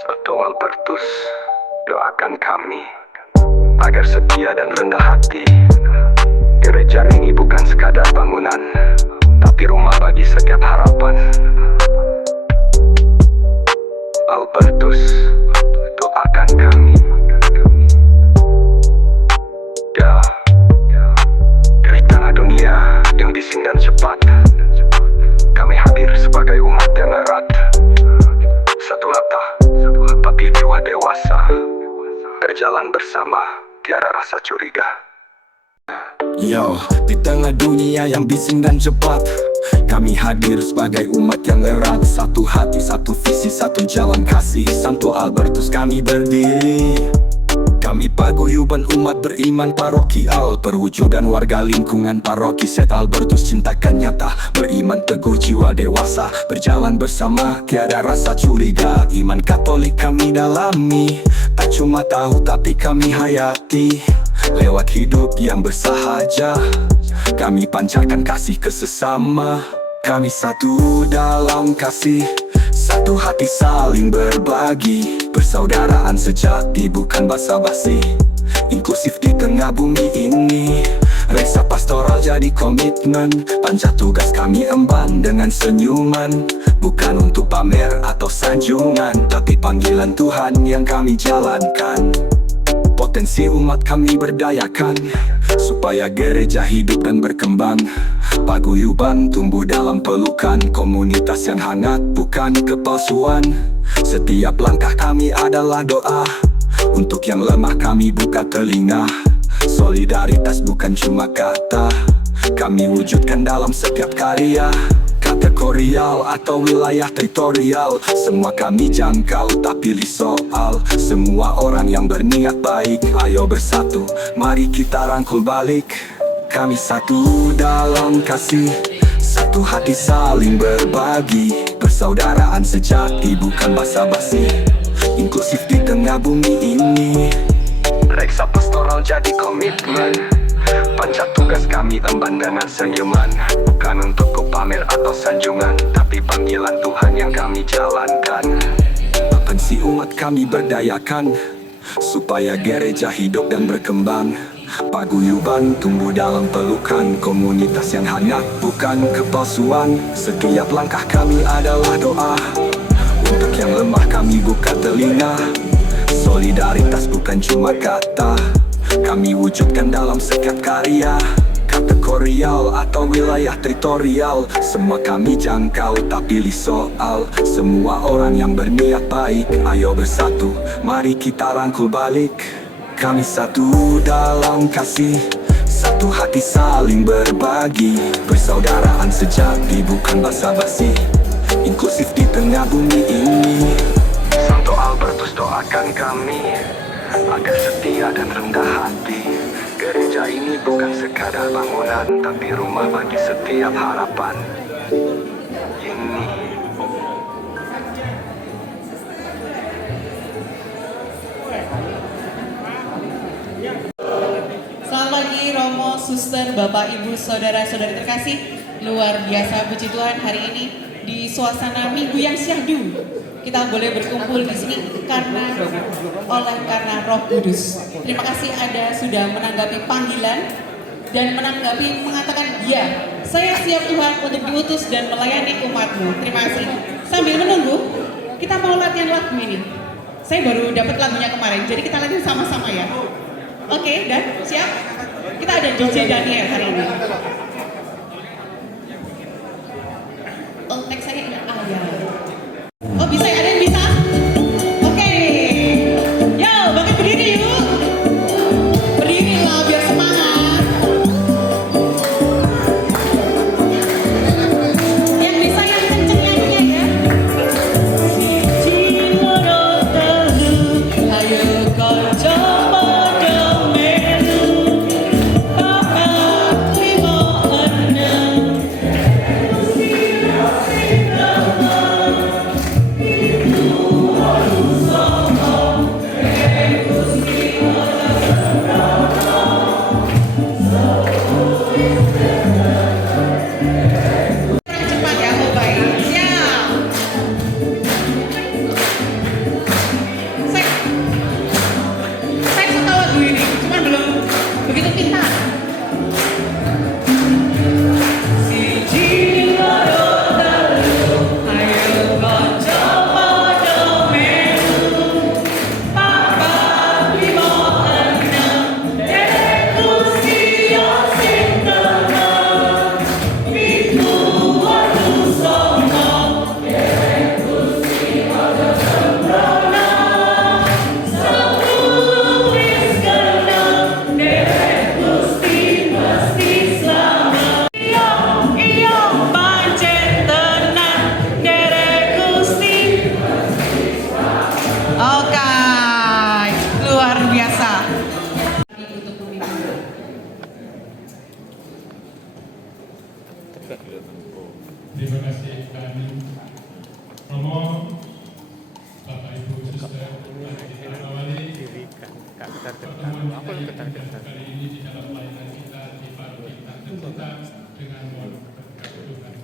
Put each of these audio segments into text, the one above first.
Satu Albertus, doakan kami agar setia dan rendah hati. Gereja ini bukan sekadar bangunan, tapi rumah bagi setiap harapan. Albertus, doakan kami. Ya, dari tanah dunia yang bising dan cepat, kami hadir sebagai umat yang erat. Satu harta, tapi jiwa dewasa, berjalan bersama, tiada rasa curiga. Yo, di tengah dunia yang bising dan cepat, kami hadir sebagai umat yang erat. Satu hati, satu visi, satu jalan kasih. Santo Albertus kami berdiri. Kami paguyuban umat beriman parokial, perwujudan warga lingkungan paroki St. Albertus. Cintakan nyata, beriman teguh, jiwa dewasa, berjalan bersama, tiada rasa curiga. Iman Katolik kami dalami, tak cuma tahu tapi kami hayati. Lewat hidup yang bersahaja, kami pancarkan kasih ke sesama. Kami satu dalam kasih, satu hati saling berbagi. Persaudaraan sejati bukan basa-basi, inklusif di tengah bumi ini. Resa pastoral jadi komitmen, panjat tugas kami emban dengan senyuman. Bukan untuk pamer atau sanjungan, tapi panggilan Tuhan yang kami jalankan. Potensi umat kami berdayakan, supaya gereja hidup dan berkembang. Paguyuban tumbuh dalam pelukan, komunitas yang hangat bukan kepalsuan. Setiap langkah kami adalah doa, untuk yang lemah kami buka telinga. Solidaritas bukan cuma kata, kami wujudkan dalam setiap karya. Kategorial atau wilayah teritorial, semua kami jangkau tak pilih soal. Semua orang yang berniat baik, ayo bersatu, mari kita rangkul balik. Kami satu dalam kasih, satu hati saling berbagi. Persaudaraan sejati bukan basa-basi, inklusif di tengah bumi ini. Reksa pastoral jadi komitmen, panjat tugas kami emban dengan senyuman. Bukan untuk pamer atau sanjungan, tapi panggilan Tuhan yang kami jalankan. Potensi umat kami berdayakan, supaya gereja hidup dan berkembang. Paguyuban tumbuh dalam pelukan, komunitas yang hangat bukan kepalsuan. Setiap langkah kami adalah doa, untuk yang lemah kami buka telinga. Solidaritas bukan cuma kata, kami wujudkan dalam setiap karya. Kategorial atau wilayah teritorial, semua kami jangkau tak pilih soal. Semua orang yang berniat baik, ayo bersatu, mari kita rangkul balik. Kami satu dalam kasih, satu hati saling berbagi. Persaudaraan sejati bukan basa-basi, inklusif di tengah bumi ini. Santo Albertus doakan kami agar setia dan rendah hati. Gereja ini bukan sekadar bangunan, tapi rumah bagi setiap harapan. Ini Selamat pagi Romo, Suster, Bapak, Ibu, Saudara-saudari terkasih. Luar biasa puji Tuhan hari ini di suasana Minggu yang syahdu. Kita boleh berkumpul di sini karena Roh Kudus. Terima kasih Anda sudah menanggapi panggilan dan mengatakan ya, saya siap Tuhan untuk diutus dan melayani umatmu. Terima kasih. Sambil menunggu, kita mau latihan lagu ini. Saya baru dapat lagunya kemarin, jadi kita latihan sama-sama ya. Oke, dan siap? Kita ada DJ Daniel hari ini. Oh, tag saya ada. Ya. Oh, bisa ya? Ada yang bisa? Oke. Yo, bangkit berdiri yuk. Berdiri lah biar semangat. Yang bisa yang kenceng nyanyinya ya. Ayo kau coba melu. Papat 5, 6. kita ini. Romo, Bapak Ibu Suster, mari kita awali pertemuan kita yang indah kali ini di dalam pelayanan kita di paroki Tanten kita dengan mohon berkat Tuhan.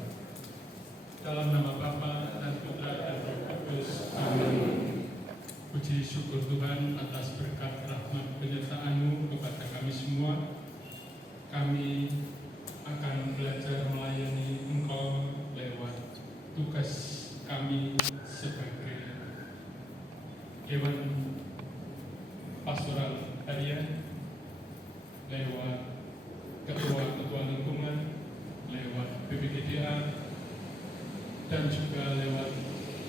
Dalam nama Bapa dan Putra dan Roh Kudus, amin. Puji syukur Tuhan atas berkat rahmat penyertaan-Mu kepada kami semua. Kami akan belajar melayani Engkau lewat tugas kami sebagai Dewan Pastoral Harian, lewat ketua-ketua lingkungan, lewat BPGDA, dan juga lewat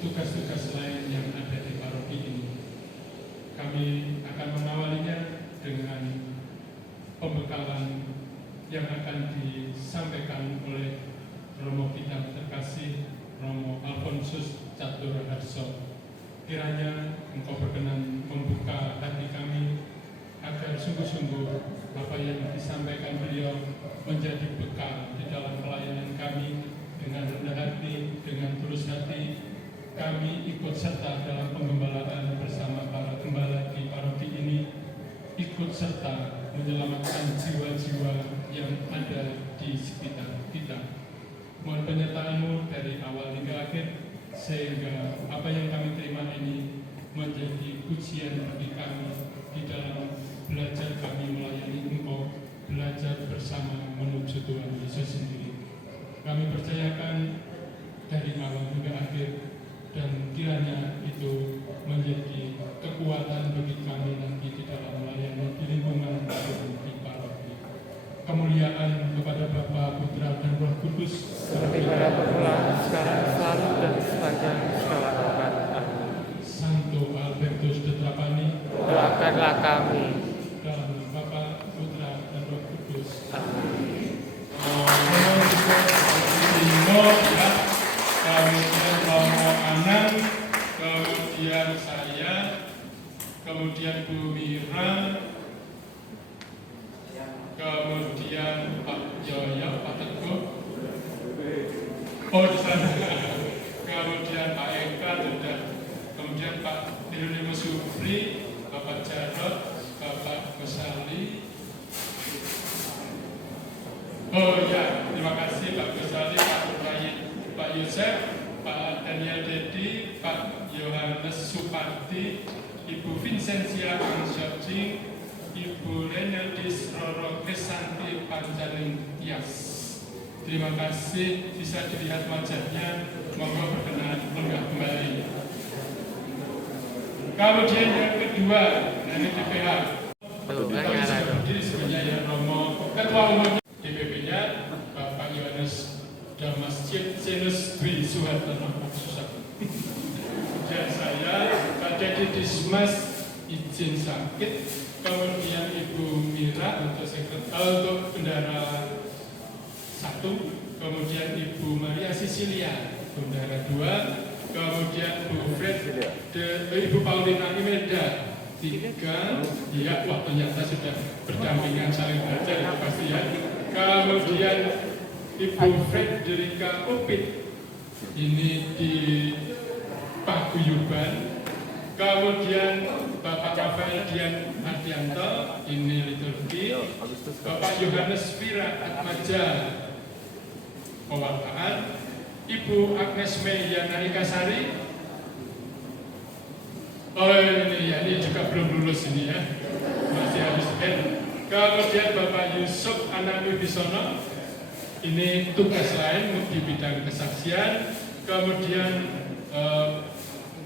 tugas-tugas lain yang ada di paroki ini. Kami akan mengawalinya dengan pembekalan yang akan disampaikan oleh Romo kita terkasih, Romo Alfonsus Catur Harso. Kiranya Engkau berkenan membuka hati kami agar sungguh-sungguh apa yang disampaikan beliau menjadi bekal di dalam pelayanan kami. Dengan rendah hati, dengan tulus hati, kami ikut serta dalam penggembalaan bersama para gembala di paroki ini, ikut serta menyelamatkan jiwa-jiwa yang ada di sekitar kita. Mohon penyertaan-Mu dari awal hingga akhir, sehingga apa yang kami terima ini menjadi pujian bagi kami di dalam belajar kami melayani Engkau, belajar bersama menuju Tuhan Yesus sendiri. Kami percayakan dari awal hingga akhir, dan kiranya itu menjadi kekuatan bagi kami nanti di dalam melayani di lingkungan di paroki. Kemuliaan kepada Bapa, Putra, dan Roh Kudus, seperti pada permulaan, sekarang, selalu, dan sepanjang segala abad. Amin. Santo Albertus de Trapani, Doakanlah kami. dalam nama Bapa, Putra, dan Roh Kudus. Amin. Dino, ya, kemudian Romo Anang, kemudian saya, kemudian Bu Mira, kemudian Pak Yoyo, Pak Teguh, di sana, kemudian Pak Eka, kemudian Pak Dirunimo Supri, Bapak Jarot, Bapak Gosali. Oh ya, terima kasih Pak Gosali, Pak Yosef, Pak Daniel Dedi, Pak Yohanes Supardi, Ibu Vincentia Angsoji, Ibu Renaldis Roro Krisanti Panjaling Tias. Terima kasih, bisa dilihat wajahnya, monggo berkenan menggah kembali. Kemudian yang kedua, dari DPH. Kami sudah berdiri sebenarnya Romo Ketua Umum DPP-nya, Bapak Yohanes Damascit Senus Dwi Suhartono. Dan saya, Pak Dedi Dismas izin sakit, kemudian Ibu Mira untuk untuk bendara 1, kemudian Ibu Maria Sisilia bendara 2, kemudian Bu Fred, Ibu Paulina Imelda 3, ya, wah ternyata sudah berdampingan saling belajar itu pasti ya. Kemudian Ibu Frederika Upit ini di Paguyuban, kemudian Bapak Rafael Dian Ardianto ini liturgi, Bapak Yohanes Vira Atmaja pewartaan, Ibu Agnes Mei Yanarikasari. Oh ini ya, ini juga belum lulus ini ya, masih harus N. Kemudian Bapak Yusuf Anang Wibisono, ini tugas lain di bidang kesaksian. Kemudian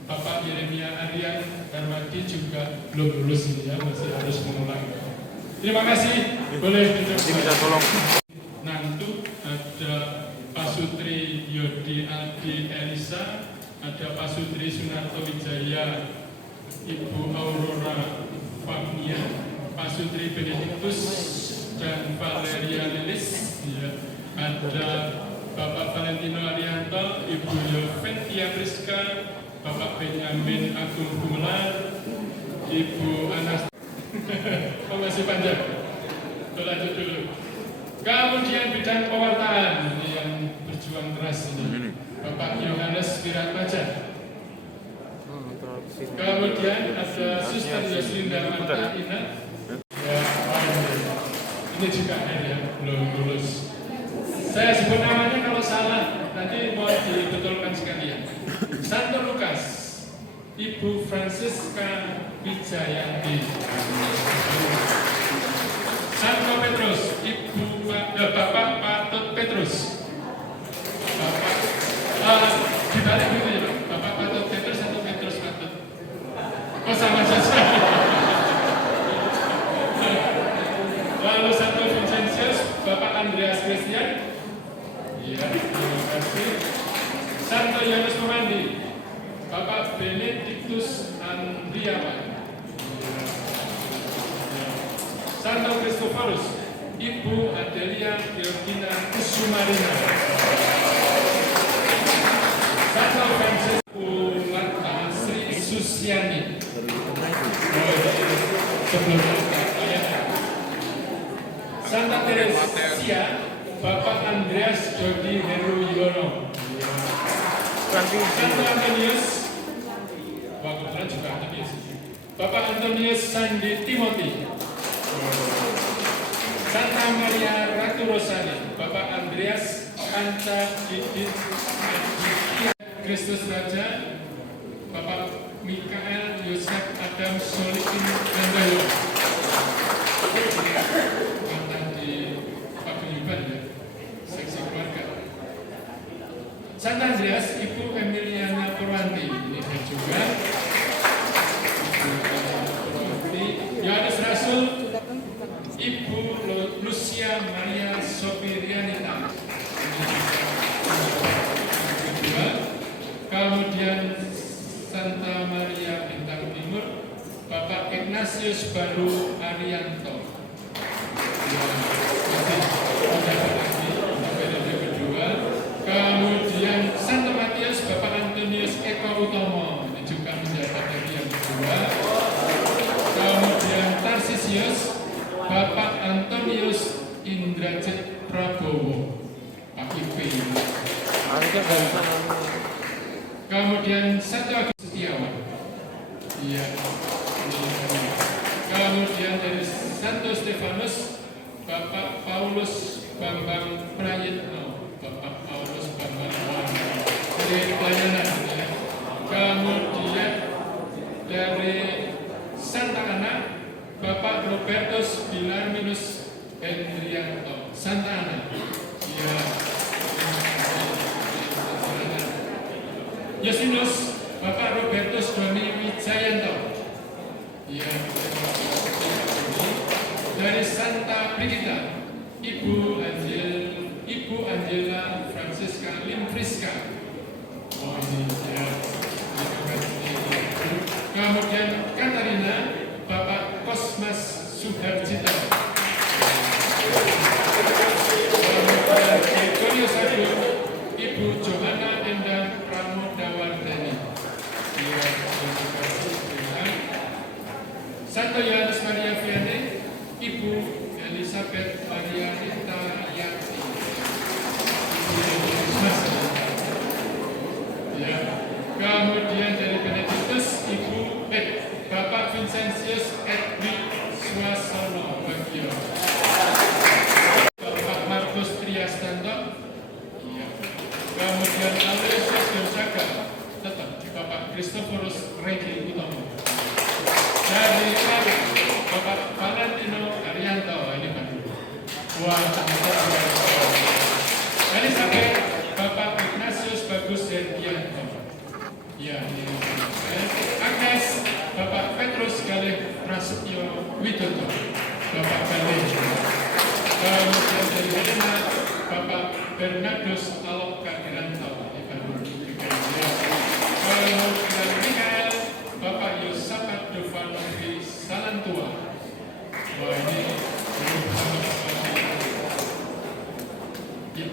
Bapak Yeremia Aryan Darmadi juga belum lulus ini ya, masih harus mengulang. Terima kasih, boleh Minta tolong. Nantu ada Pak Sutri Yodi Aldi Elisa, ada Pak Sutri Sunarto Wijaya, Ibu Aurora Fahmia, Pak Sutri Benediktus, dan Valeria Lilis, ya. Ada Bapak Valentino Arianto, Ibu Yoventia Priska, Bapak Benyamin Agung Gumelar, Ibu Anas. Oh, masih panjang. Lanjut dulu. Kemudian bidang pewartaan ini yang berjuang keras ini. Bapak Wiratmaja. Kemudian ada Suster Yoslinda Marta Ina. Ya, ini juga ya, belum lulus. Saya sebut namanya kalau salah, nanti mau dibetulkan sekalian. Santo Lukas, Ibu Francisca Wijayanti. Santo Petrus, Bapak Patut Petrus. Dibalik dulu ya, Bapak Patut Petrus atau Petrus Patut? Oh, sama saja. Lalu Santo Vincentius, Bapak Andreas Christian. Iya, terima kasih. Santo Yohanes Pemandi, Bapak Benedictus Andriawan. Santo Kristoforus, Ibu Adelia Georgina Kusumarina. Santo Francis Ularta Sri Susiani. Santa Teresia, Bapak Andreas Jody Heru Yuwono. Santo Antonius, wah kebetulan juga Antonius. Bapak Antonius Sandi Timothy. Santa Maria Ratu Rosani, Bapak Andreas Kanca Didit Kristus Raja, Bapak Mikael Yosef Adam Solikin Gandayo. Mantan di Paguyuban ya, seksi keluarga. Santa Andreas, Ibu Emiliana Purwanti, ini saya juga. Yohanes Rasul, Ibu Lucia Maria Sopirianita. Kemudian Santa Maria Bintang Timur, Bapak Ignatius Baru Arianto. Kemudian Santo Matius, Bapak Antonius Eko Utomo, ini juga menjabat lagi yang kedua. Kemudian Tarsisius, Bapak Antonius Indrajit Prabowo, Pak IP. Kemudian Santo Agus Setiawan. Iya. Kemudian dari Santo Stefanus, Bapak Paulus Bambang Prayitno. Bapak Paulus Bambang dari pelayanan. Kemudian dari Santa Ana, Bapak Robertus Bilarminus Hendrianto. Santa Ana. Iya. Yosinus, Bapak Robertus Doni Wijayanto. Iya. Dari Santa Brigida, Ibu Angela Francisca Limfriska. Oh ini ya. Kemudian Katarina, Bapak Kosmas Suharjito. Kemudian Gregorius Agung, Ibu Johanna Endang Pramodawardhani. Ya, Santo Yohanes Maria Vianney, Ibu Elizabeth Maria Rita Yanti. Ya. Kemudian dari Benedictus, Bapak Vincentius Edwin Swasono Bagio. Bapak Markus Triastanto. Ya. Kemudian Aloysius Gonzaga, tetap Bapak Kristoforus Regi Utomo. Dari Bapak Valentino Arianto, ini Pak. Wah, Elizabeth, Bapak Ignatius Bagus Herdianto. Ya, ini. Agnes, Bapak Petrus Galih Prasetyo Widodo. Bapak Galih. Kemudian dari Helena, Bapak Bernardus Alok Kadiranto. Kemudian Mikael, Bapak Yosapat Dovanovi Salantua. Wah, ini ya.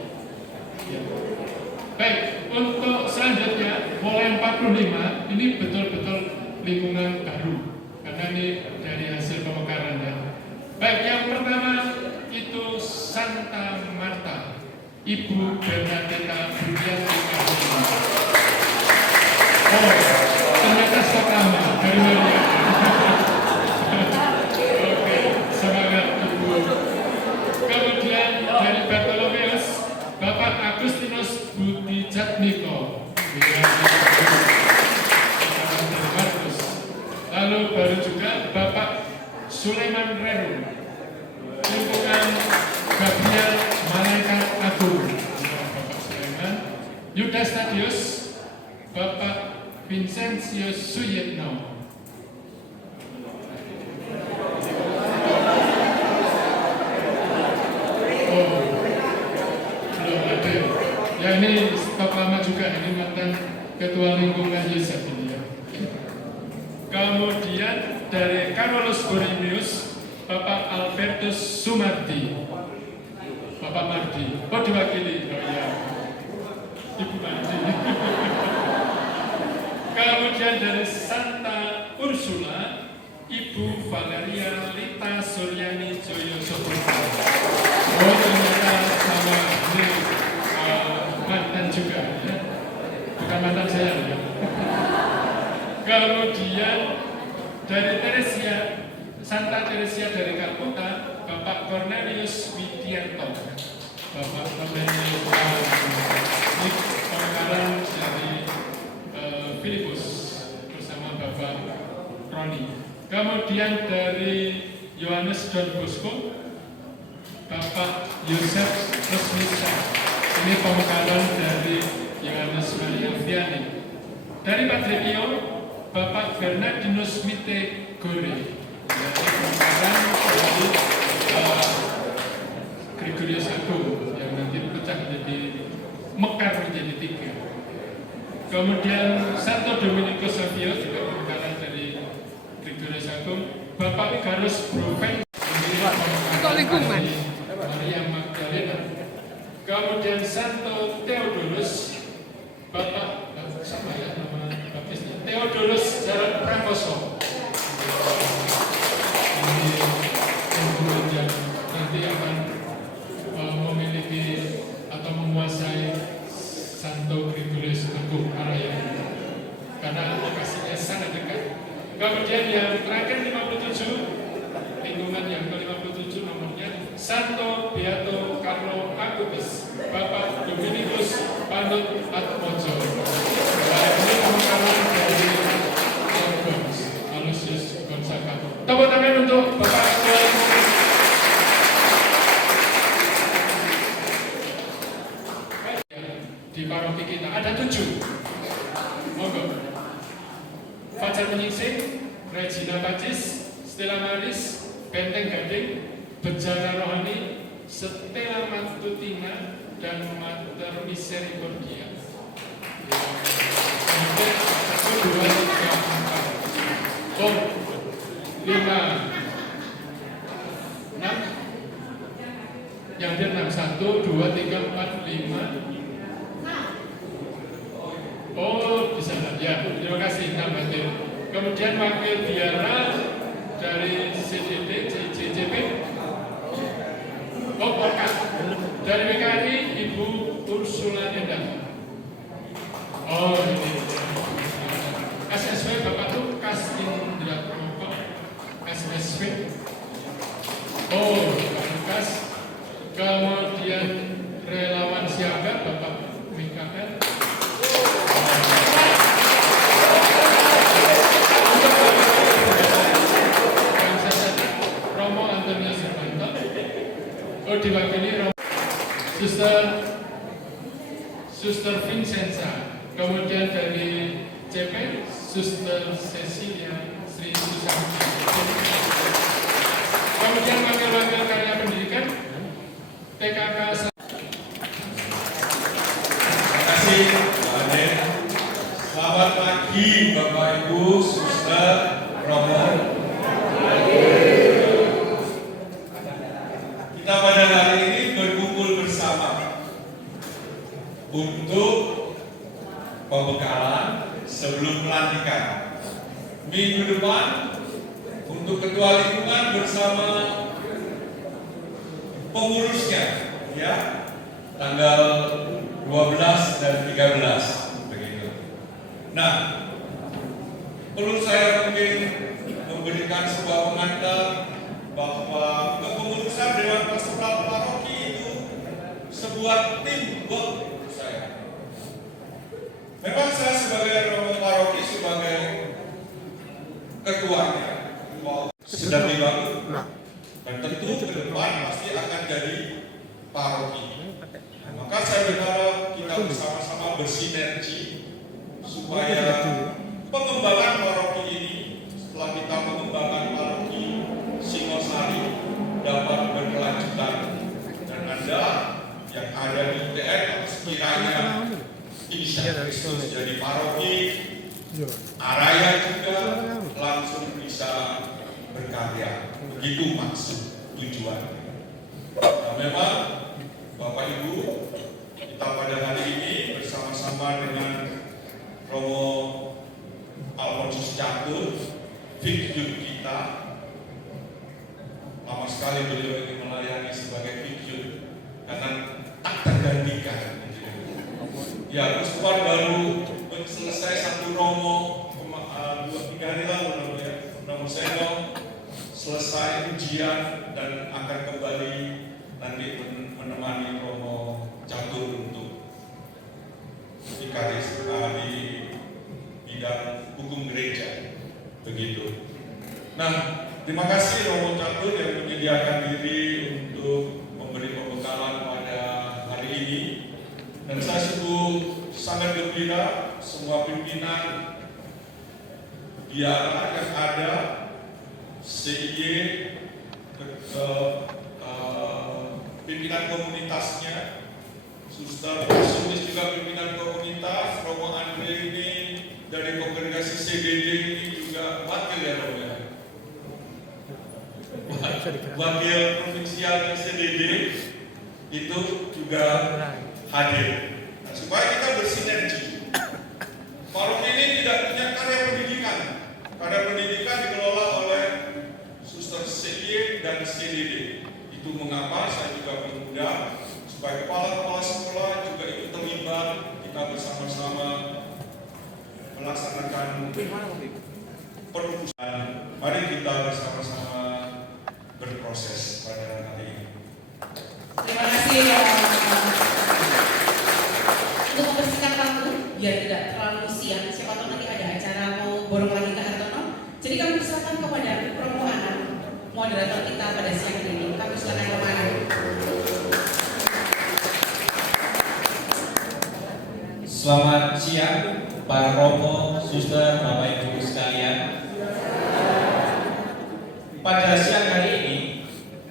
Baik, untuk selanjutnya mulai 45 ini betul-betul lingkungan baru karena ini dari hasil pemekaran ya. Baik, yang pertama itu Santa Marta, Ibu Bernadetta Budianti. Oh, ternyata stok lama dari Maria. Oke, semangat Ibu. Kemudian dari Bartolomeus, Bapak Agustinus Budi Jatmiko. Lalu baru juga Bapak Sulaiman Reru, lingkungan Gabriel Malaikat Agung. Bapak Sulaiman, Yuda Stadius, Bapak Vincentius Suyitno. Oh, belum ada. Ya ini stok lama juga, ini mantan Ketua Lingkungan Yusuf ini ya. Kemudian dari Carolus Borimius, Bapak Albertus Sumardi. Bapak Mardi, oh diwakili, oh iya, Ibu Mardi. Kemudian dari Santa Ursula, Ibu Valeria Lita Suryani Joyo Soputra. Oh ternyata sama ini mantan juga ya, bukan mantan saya ya. Kemudian dari Teresia, Santa Teresia dari Kalkuta, Bapak Cornelius Widianto. Bapak Cornelius ini pengarahan dari Filipus bersama Bapak Roni. Kemudian dari Yohanes Don Bosco, Bapak Yosef Resmisa. Ini pemekaran dari Yohanes Maria Vianney. Dari Padre Pio, Bapak Bernardinus Mite Gore. Jadi pemekaran dari Gregorius Agung yang nanti pecah menjadi mekar menjadi 3. Kemudian Santo Dominikus Savio juga pemekaran dari Gregorius Agung. Bapak Vigarus Proven lingkungan. Maria Magdalena. Kemudian Santo Theodorus, Bapak sama ya nama baptisnya, Theodorus Jarod Prakoso. Ini lingkungan yang nanti akan memiliki atau menguasai Santo Gregorius Agung Arayan karena lokasinya sangat dekat. Kemudian yang terakhir 57, lingkungan yang ke-57 nomornya Santo Beato Carlo Agubis, Bapak Dominikus Panut Atmojo. Ini pemekaran dari Aloysius Gonzaga. Tepuk tangan untuk Bapak Ketua. Di paroki kita ada 7. Monggo. Fajar Menyingsing, Regina Pacis, Stella Maris, Benteng Gading, Bejana Rohani, Stella Matutina, dan Mater Misericordia. Kemudian 1, 2, 3, 4. Oh, 5, 6. Yang dia 6, 1, 2, 3, 4, 5. Oh, di sana. Ya, terima kasih Mbak Batin. Kemudian wakil biara dari CDD, CJP. Oh, Orkat. Dari WKRI, Ibu Ursula Endah. Oh, ini. SSW Bapak tuh Kas Indra Proko. SSW. Oh, Kas. Kemudian relawan siaga Bapak Mikael. Oh, diwakili Suster Vincenza, kemudian dari CP Suster Cecilia Sri Susanti, kemudian wakil-wakil karya pendidikan PKK. Terima kasih Pak Aden. Selamat pagi Bapak Ibu, Suster, Romo. Kita pada hari ini berkumpul bersama untuk pembekalan sebelum pelantikan. Minggu depan untuk ketua lingkungan bersama pengurusnya, ya, tanggal 12 dan 13 begitu. Nah, perlu saya mungkin memberikan sebuah pengantar bahwa kepengurusan Dewan Pastoral Paroki itu sebuah tim work menurut saya. Memang saya sebagai romo paroki, sebagai ketuanya, sedang dibangun, dan tentu ke depan pasti akan jadi paroki. Maka saya berharap kita bersama-sama bersinergi supaya pengembangan paroki ini, setelah kita mengembangkan paroki Singosari, dapat berkelanjutan. Dan Anda yang ada di UTN sekiranya bisa Kristus jadi paroki, Araya juga langsung bisa berkarya. Begitu maksud tujuannya. Nah, memang Bapak Ibu, kita pada hari ini bersama-sama dengan Romo Alfonsus Catur, figur kita. Lama sekali beliau ini melayani sebagai figur karena tak tergantikan. Ya, Uskupan baru selesai satu romo 2-3 hari lalu, Romo Seno selesai ujian dan akan kembali nanti menemani Romo Catur untuk di bidang hukum gereja, begitu. Nah, terima kasih Romo Catur yang menyediakan diri untuk memberi pembekalan pada hari ini. Dan saya sungguh sangat gembira semua pimpinan biara yang ada, CIY, pimpinan komunitasnya, Suster Sumis juga pimpinan komunitas, Romo Andre ini dari kongregasi CDD ini juga wakil ya Romo ya, wakil provinsial CDD itu juga hadir. Nah, supaya kita bersinergi. Paroki ini tidak punya karya pendidikan. Karya pendidikan dikelola oleh Suster CIY dan CDD. Itu mengapa saya juga mengundang supaya kepala-kepala sekolah juga ikut terlibat. Kita bersama-sama melaksanakan perusahaan. Mari kita bersama-sama berproses pada hari ini. Terima kasih ya. Untuk membersihkan waktu biar tidak terlalu siang, siapa tahu nanti ada acara mau borong lagi ke Hartono. Jadi kami persilakan kepada Romo Anam, moderator kita pada siang ini. Kami silakan Romo Anam. Selamat siang para Romo, Suster, Bapak Ibu sekalian. Pada siang hari ini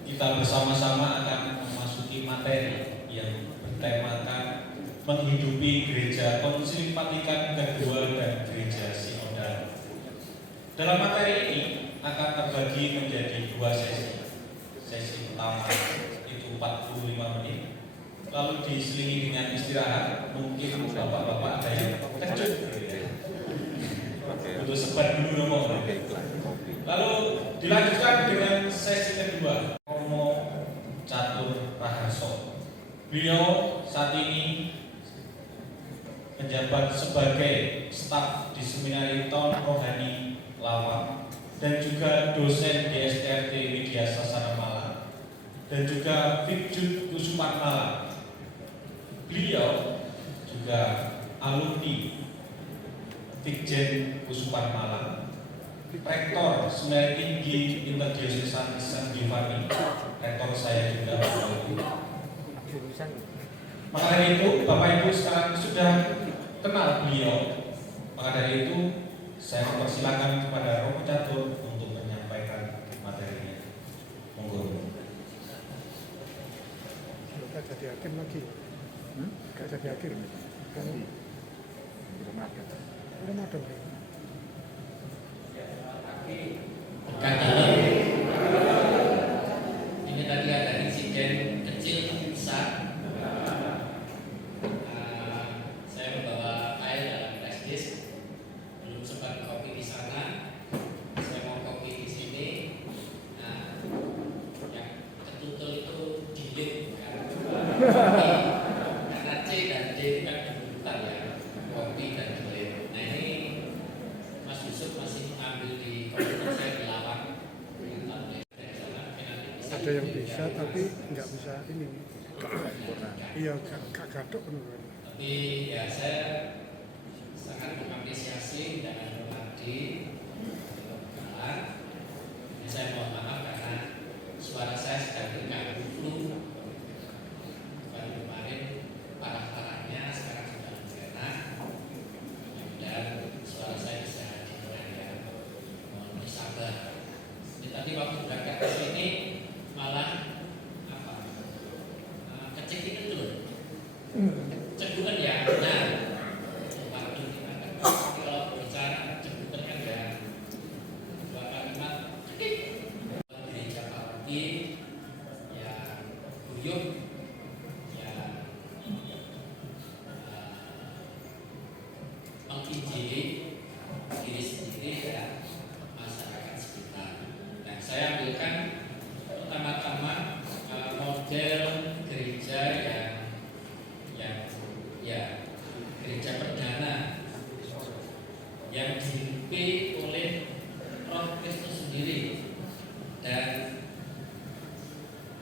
kita bersama-sama akan memasuki materi yang bertemakan menghidupi Gereja Konsili Vatikan kedua dan Gereja Sinodal. Dalam materi ini akan terbagi menjadi 2 sesi. Sesi pertama itu 45 menit, lalu diselingi dengan istirahat. Mungkin bapak-bapak ada yang kecut untuk sebat dulu nomor. Lalu dilanjutkan dengan sesi kedua, Romo Catur Raharso. Beliau saat ini menjabat sebagai staf di Seminari Tahun Rohani Lawang dan juga dosen di STRT Widya Sasana Malang dan juga Fikjud Kusupan Malang. Beliau juga alumni Fikjen Kusupan Malang, rektor Seminari Tinggi Interdiocesan San Giovanni, rektor saya juga. Maka dari itu Bapak Ibu sekarang sudah kenal beliau. Maka dari itu saya mempersilakan kepada Romo Catur untuk menyampaikan materinya. Monggo. Gak jadi hakim lagi. Gak jadi hakim. Belum ada. Ini tadi ada insiden kecil besar. Saya membawa air dalam flash disk, belum sempat kopi di sana. Saya mau kopi di sini. Nah, yang ketutul itu delete kan? Karena C dan D itu kan kedudukan ya, kopi dan delete. Nah ini ada yang bisa tapi nggak bisa ini. Iya, Kak Gatot kan. Tapi ya saya sangat mengapresiasi dan menghormati kebenaran. Ini saya mohon maaf karena suara saya sedang terganggu flu. Baru kemarin parah-parahnya, sekarang sudah lebih enak. Dan suara saya bisa didengar ya. Mohon bersabar. Jadi tadi waktu berangkat ke sini malah kecil itu loh. Cegukan ya, benar. Waktu kita kalau bicara cegukan kan ya dua kalimat cekik. Gereja paroki yang guyup, yang menginjili diri sendiri dan masyarakat sekitar. Nah, saya ambilkan pertama-tama model gereja yang gereja perdana yang dipimpin oleh Roh Kristus sendiri dan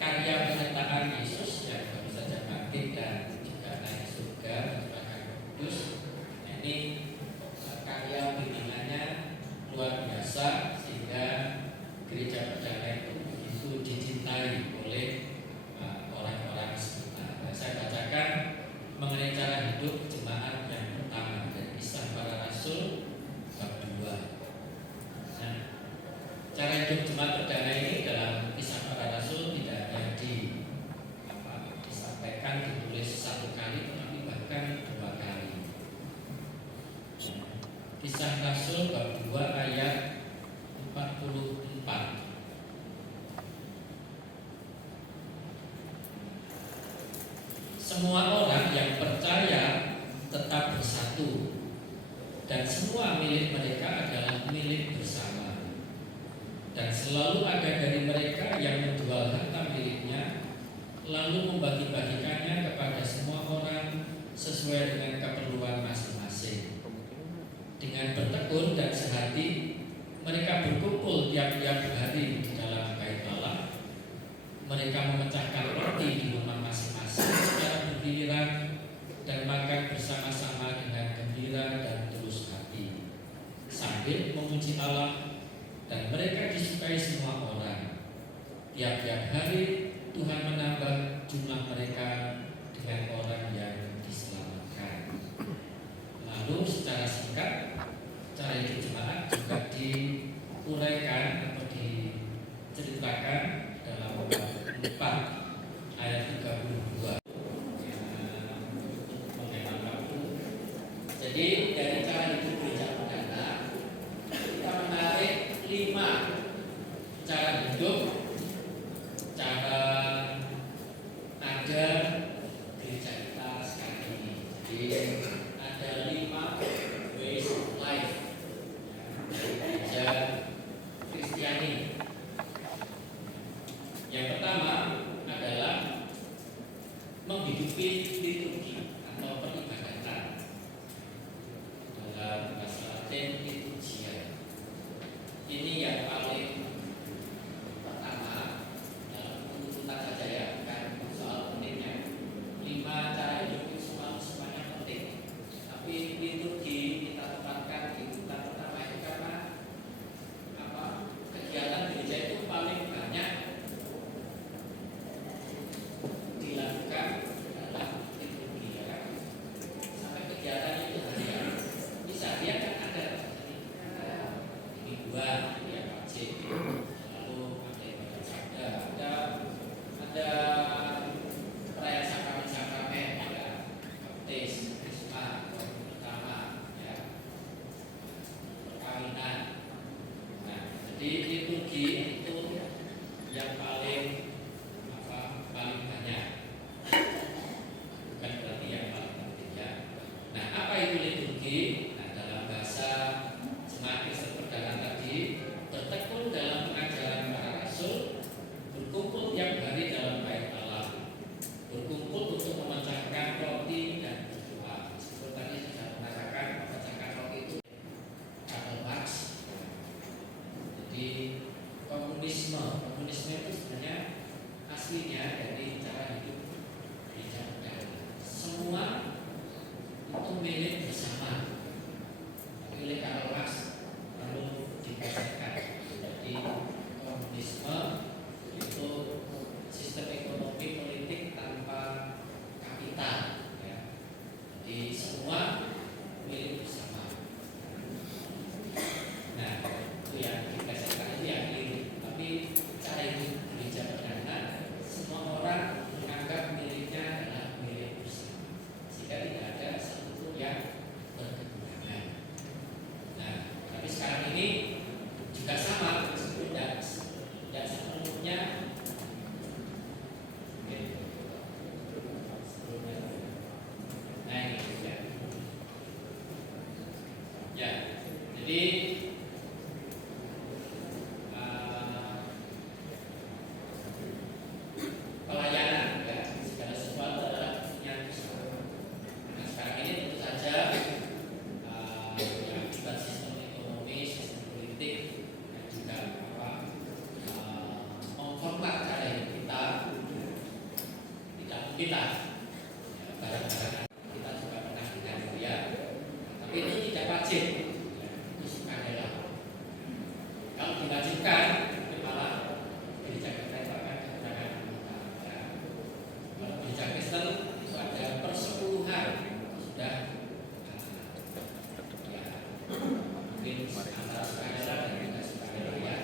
karya penyertaan Yesus yang baru saja bangkit dan juga naik surga mencurahkan Roh Kudus. Nah, ini karya bimbingannya luar biasa sehingga gereja perdana itu begitu dicintai oleh orang-orang sekitar. Nah, saya bacakan mengenai cara hidup jemaat yang pertama dari Kisah Para Rasul bab 2. Nah, cara hidup jemaat perdana ini dalam Kisah Para Rasul tidak hanya disampaikan, ditulis satu kali, tetapi bahkan 2 kali. Kisah Rasul bab 2 ayat 44. Semua orang yang percaya tetap bersatu dan semua milik mereka adalah milik bersama. Dan selalu ada dari mereka yang menjual harta miliknya lalu membagi-bagikannya kepada semua orang sesuai dengan keperluan masing-masing. Dengan bertekun dan sehati mereka berkumpul tiap-tiap hari di dalam bait Allah. Mereka memecahkan roti di rumah masing-masing secara bergiliran dan makan bersama-sama dengan gembira dan tulus hati sambil memuji Allah, dan mereka disukai semua orang. Tiap-tiap hari Tuhan menambah jumlah mereka dengan orang yang diselamatkan. Lalu secara singkat cara hidup jemaat juga diuraikan atau diceritakan dalam bab 4 ayat 32. Menghemat waktu. Jadi dari cara hidup gereja perdana kita menarik 5 cara hidup, cara ada gereja kita sekarang ini. Jadi ada 5 ways of life gereja Kristiani. Yang pertama adalah menghidupi liturgi atau peribadatan. Dalam bahasa Latin liturgia. Ini yang paling pertama dalam urutan saja ya, bukan soal pentingnya. 5 cara hidup itu semuanya penting. Tapi liturgi kita tempatkan di urutan pertama itu karena kegiatan gereja itu paling banyak dilakukan dalam liturgi ya kan? Sampai kegiatan itu harian bisa dia kan ada aslinya dari cara hidup gereja perdana. Semua itu milik bersama. Tapi oleh Karl Marx perlu dipisahkan. Jadi komunisme itu sistem ekonomi politik tanpa kapital. Ya. Jadi semua milik bersama. Nah, itu yang dipisahkan itu yang keliru. Tapi cara hidup gereja perdana, semua orang menganggap miliknya adalah milik bersama, sehingga tidak ada satu yang berkekurangan. Nah, tapi sekarang ini juga sama, meskipun tidak sepenuhnya. Oke. Sebelumnya. Nah, ini ya. Ya, jadi pelayanan ya, segala sesuatu adalah punya bersama. Nah, sekarang ini tentu saja yang akibat sistem ekonomi, sistem politik dan juga memformat cara hidup kita, tidak mungkin lah ya, barang-barang kita juga pernah dengan dia, tapi itu tidak wajib, ya, itu sukarela. Kalau diwajibkan, itu malah gereja kita itu akan kekurangan anggota. Ya. Kalau gereja Kristen itu ada persepuluhan sudah ya, mungkin antara sukarela dan tidak sukarela ya.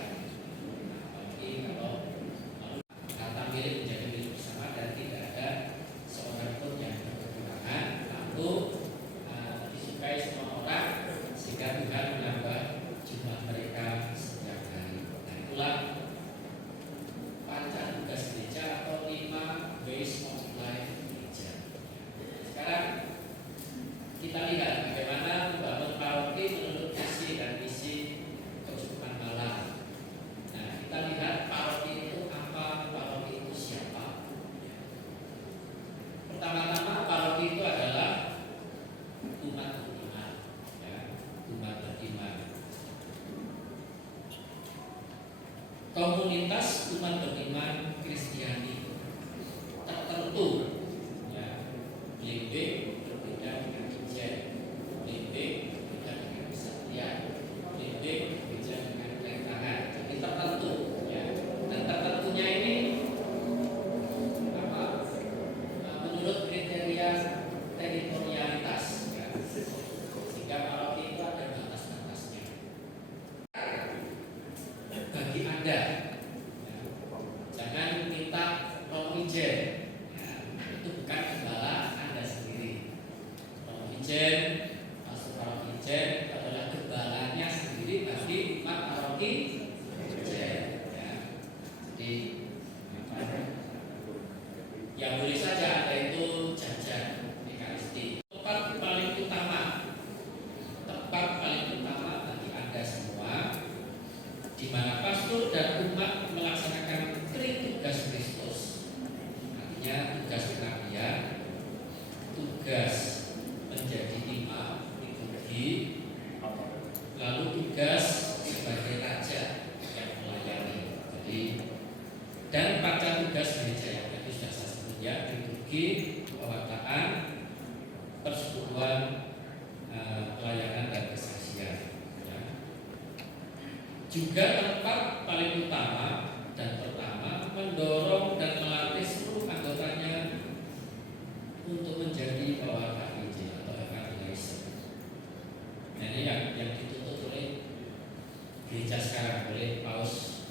Apalagi kalau kata milik menjadi milik bersama dan tidak ada seorang pun yang berkekurangan, lalu disukai semua orang sehingga Tuhan menambah jumlah mereka setiap hari. Nah, itulah panca tugas gereja atau 5 ways of life gereja. Sekarang kita lihat bagaimana membangun paroki menurut visi dan misi kecukupan malam. Nah, kita lihat paroki itu apa, paroki itu siapa. Pertama-tama paroki itu adalah umat beriman, ya, umat beriman. Komunitas umat beriman Kristiani tertentu, ya, BB berbeda dengan Ijen, BB berbeda dengan Kesatria, BB berbeda dengan Rentangan. Jadi tertentu, ya, dan tertentunya ini apa? Menurut kriteria teritorialitas, ya, sehingga paroki itu ada batas-batasnya. Bagi Anda, ya, jangan minta romo ijen, ya, itu bukan gembala Anda sendiri. Romo ijen, pastor paroki ijen itu adalah gembalanya sendiri bagi umat paroki ijen. Ya. Jadi ya boleh saja Anda itu jajan Ekaristi. Tempat paling utama bagi Anda semua, di mana pastor dan umat melaksanakan tugas Kristus. Artinya tugas pengabdian, tugas menjadi imam, liturgi, lalu tugas sebagai raja yang melayani. Jadi dan panca tugas gereja yang tadi sudah saya sebut ya, liturgi, pewartaan, persekutuan, pelayanan dan kesaksian. Ya. Juga tempat paling utama dan pertama mendorong dan melatih seluruh anggotanya untuk menjadi pewarta Injil atau evangelizer. Nah, ini yang dituntut oleh gereja sekarang, oleh Paus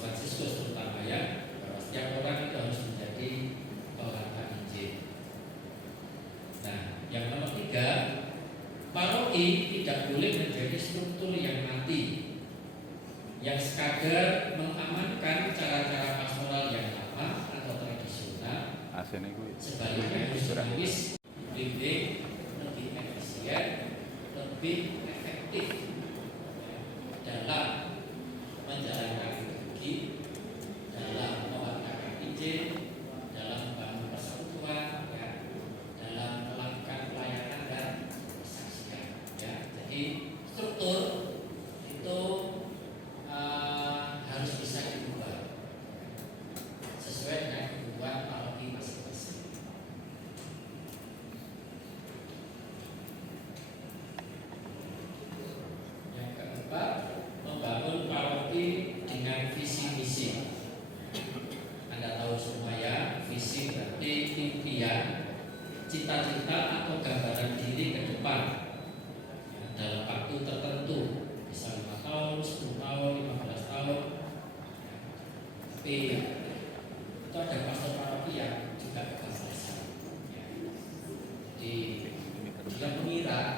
Fransiskus terutama ya, bahwa setiap orang itu harus menjadi pewarta Injil. Nah, yang nomor 3, paroki tidak boleh menjadi struktur yang mati, yang sekadar mengamankan cara-cara pastoral yang lama atau tradisional. Sebaliknya harus dinamis, lebih efisien, lebih efektif dalam menjalankan liturgi, dalam mewartakan Injil, dalam membangun persekutuan, ya, dalam melakukan pelayanan dan kesaksian. Ya. Jadi struktur itu harus bisa diubah.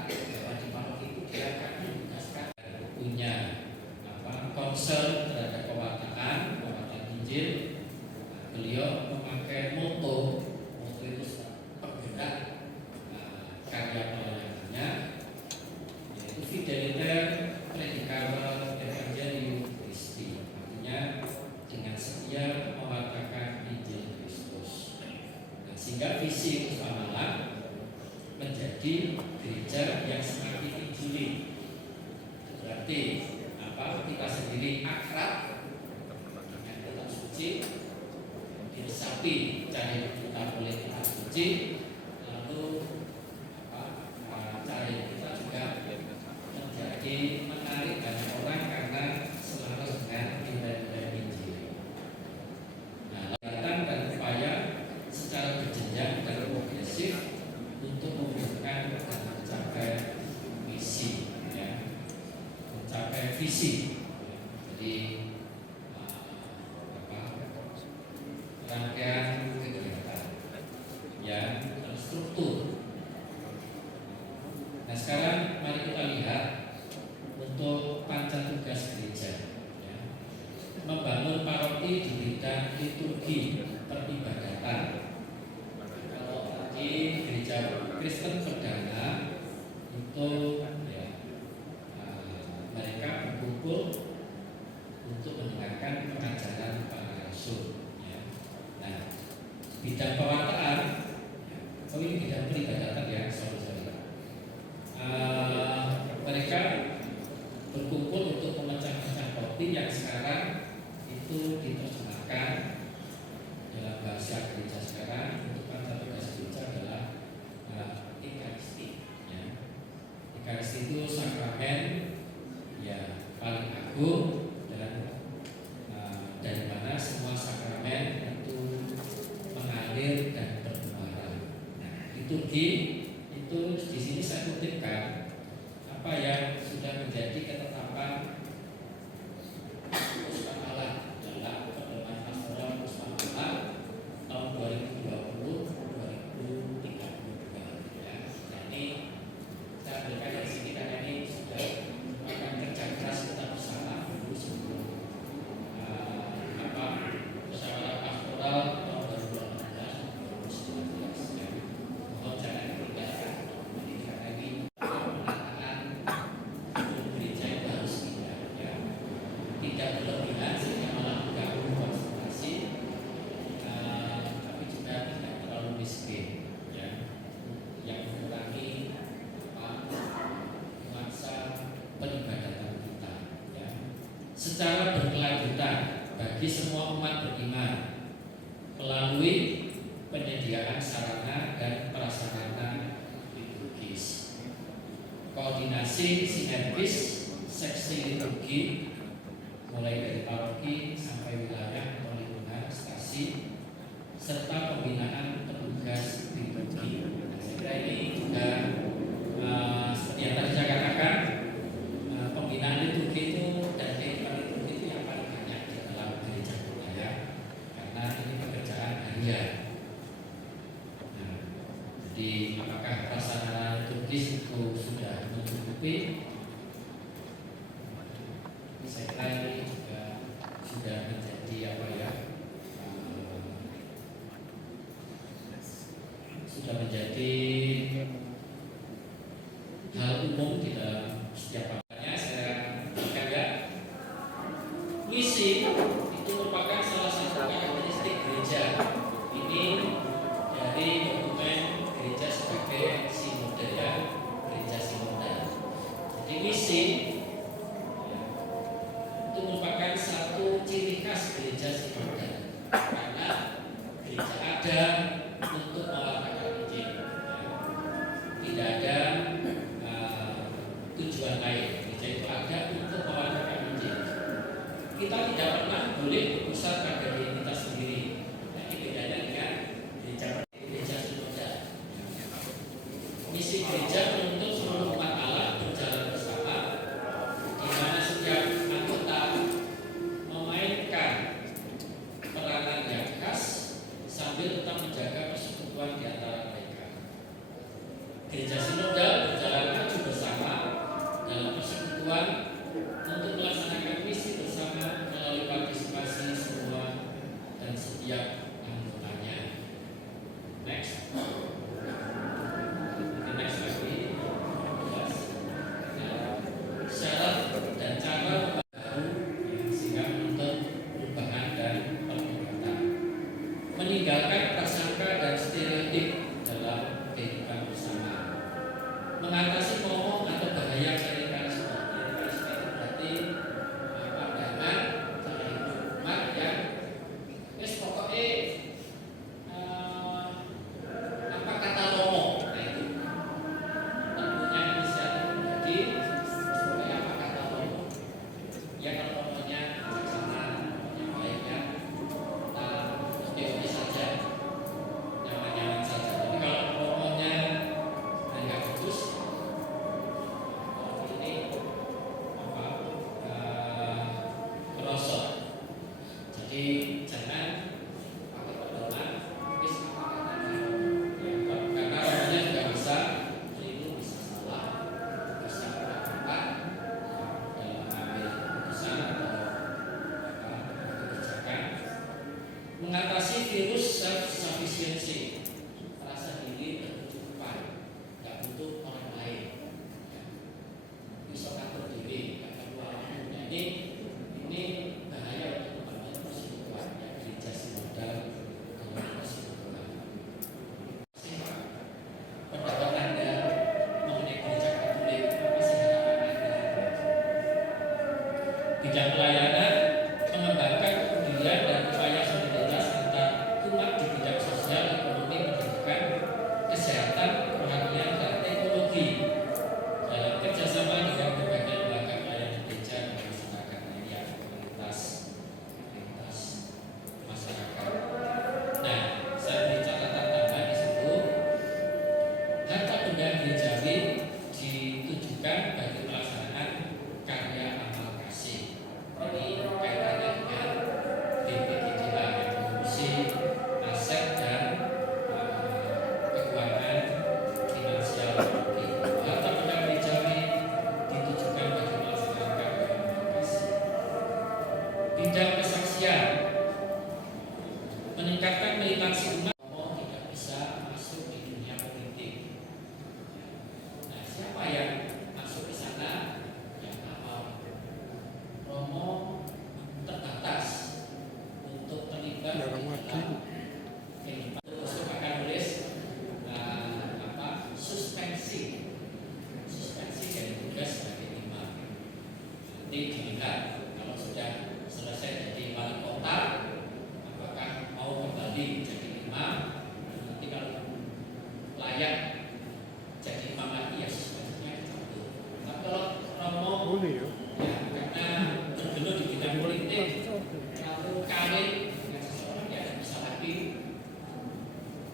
bahwa di paroki itu dia akan menugaskan punya concern terhadap pewartaan Injil. Beliau memakai moto itu penggerak karya pelayanannya, yaitu Fideliter Predicare Evangelium Christi, artinya dengan setia mewartakan Injil Kristus. Nah, sehingga visi Puspa Malang menjadi gereja yang semakin injili. Berarti kita sendiri akrab dengan kitab suci, diresapi cari kita oleh kitab suci, lalu cari kita juga menjadi menarik banyak orang karena selaras dengan nilai-nilai Injil. Nah, latihan dan upaya secara berjenjang dan progresif untuk mewujudkan dan mencapai misi, mencapai visi. Jadi rangkaian kegiatan yang terstruktur. Nah, sekarang mari kita lihat untuk panca tugas gereja, membangun paroki di bidang liturgi peribadatan. Kalau di gereja Kristen perdana itu mereka berkumpul untuk mendengarkan pengajaran para rasul. Nah, bidang pewartaan, ini bidang peribadatan ya, mereka berkumpul untuk memecah-mecah roti yang sekarang itu diterjemahkan dalam bahasa gereja sekarang. Untuk panca tugas gereja adalah Ekaristi. Ekaristi itu sakramen paling agung dan dari mana semua sakramen itu mengalir dan bermuara. Nah, liturgi itu di sini saya kutipkan apa yang sudah menjadi ketetapan Puspa Malang dalam pedoman pastoral Puspa Malang tahun 2020-2032. Jadi saya berikan dari sini karena ini sudah akan kerja keras kita bersama dulu sebelum musyawarah pastoral tahun 2018-2019. Mohon jangan ditinggalkan. Karena ini penataan gereja itu harus tidak berlebihan sehingga malah mengganggu konsentrasi, tapi juga tidak terlalu miskin, yang mengurangi masa peribadatan kita, secara berkelanjutan bagi semua umat beriman melalui penyediaan sarana dan prasarana liturgis, koordinasi sinergis seksi liturgi mulai dari paroki sampai wilayah atau lingkungan stasi, serta pembinaan petugas liturgi. Saya kira ini juga seperti yang tadi saya katakan, pembinaan liturgi itu dan kehidupan liturgi itu yang paling banyak di dalam gereja kita, karena ini pekerjaan harian. Nah, jadi apakah prasarana liturgis itu sudah mencukupi? Saya kira ini juga sudah menjadi sudah menjadi hal umum di dalam setiap pakarnya. Saya katakan misi itu merupakan salah satu karakteristik gereja. Ini dari dokumen gereja sebagai sinode, gereja sinode. Jadi misi itu merupakan satu ciri khas gereja sinode, karena gereja ada untuk mewartakan Injil, tidak ada tujuan lain. Gereja itu ada untuk mewartakan Injil. Kita tidak pernah boleh berpusat pada diri kita sendiri. Nah, ini bedanya dengan gereja sinode. Misi gereja menuntut seluruh umat Allah berjalan bersama, di mana setiap anggota memainkan peranan yang mengatasi momok atau bahaya radikalisme. Radikalisme itu berarti pandangan dari umat yang pokoknya apa kata romo, nah itu tentunya inisiatif pribadi. Supaya apa kata romo, ya kalau romonya bijaksana, romonya baik ya, kita oke saja, nyaman saja. Tapi kalau romonya nggak bagus, ini apa merosot. Jadi jangan pakai pedoman, tapi sama katanya. Karena romonya juga bisa keliru, bisa salah, bisa berapa dalam mengambil keputusan atau kebijakan. Mengatasi virus self-sufficiency, merasa diri berkecukupan, nggak butuh orang lain, bisa ngatur diri, nggak perlu orang lain. Ini bahaya untuk membangun persekutuan, ya, gereja sinodal dengan persekutuan. Pendapat Anda mengenai gereja Katolik, apa sih harapan Anda? Bidang pelayanan, mengembangkan kepedulian dan upaya solidaritas antar umat di bidang sosial, ekonomi, pendidikan, kesehatan, kerohanian, dan teknologi dalam kerjasama dengan berbagai lembaga pelayanan gereja dan masyarakat lainnya, lintas masyarakat. Nah, saya beri catatan tambahan di situ. Harta benda gerejawi ditujukan bagi pelaksanaan karya amal kasih. Ini kaitannya dengan BPGDA yang mengurusi aset dan keuangan finansial. Harta benda gerejawi ditujukan bagi pelaksanaan karya amal kasih. Bidang kesaksian, meningkatkan militansi umat. Romo tidak bisa masuk di dunia politik. Nah, siapa yang masuk ke sana? Yang awal. Romo terbatas untuk terlibat Ya, di Romo dalam kehidupan. Terus akan nulis suspensi dari tugas sebagai imam. Nanti dilihat kalau sudah selesai jadi wali kota, apakah mau kembali jadi imam. Nanti kalau layak jadi imam lagi ya suspensinya dicabut. Tapi kalau Romo Boleh ya. ya karena bergelut di bidang politik, lalu kawin dengan seseorang ya tidak bisa lagi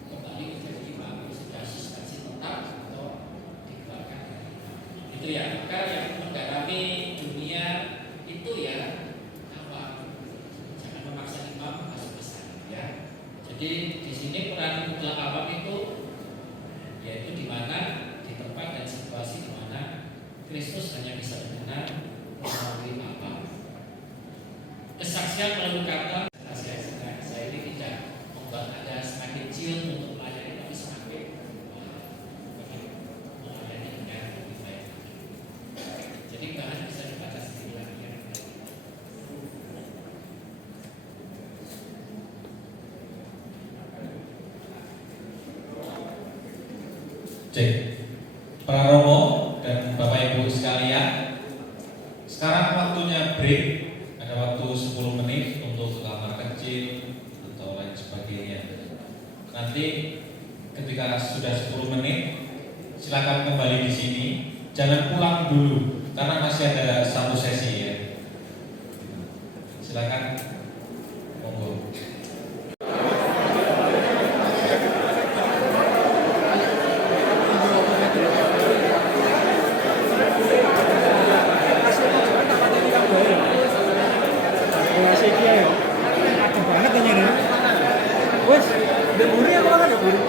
kembali menjadi imam, sudah suspensi tetap atau dikeluarkan dari imam. Itu ya, maka yang mendalami dunia itu ya apa? Jangan memaksa imam masuk ke sana ya. Jadi di sini peran mutlak awam itu yaitu di mana di tempat dan situasi di mana Kristus hanya bisa dikenal melalui apa? Kesaksian melalui kata. Saya ini tidak membuat Anda semakin cium untuk melayani, tapi semakin melayani dengan lebih baik. Jadi bahan bisa dibaca sendiri lagi ya. Cek. Para Romo dan Bapak Ibu sekalian, sekarang waktunya break. Ada waktu 10 menit untuk ke kamar kecil atau lain sebagainya. Nanti ketika sudah 10 menit, silakan kembali di sini. Jangan pulang dulu karena masih ada satu sesi ya. Silakan, monggo. Ngasih dia ya. Aku banget ini nih. Wes, udah buri apa kan ya buri?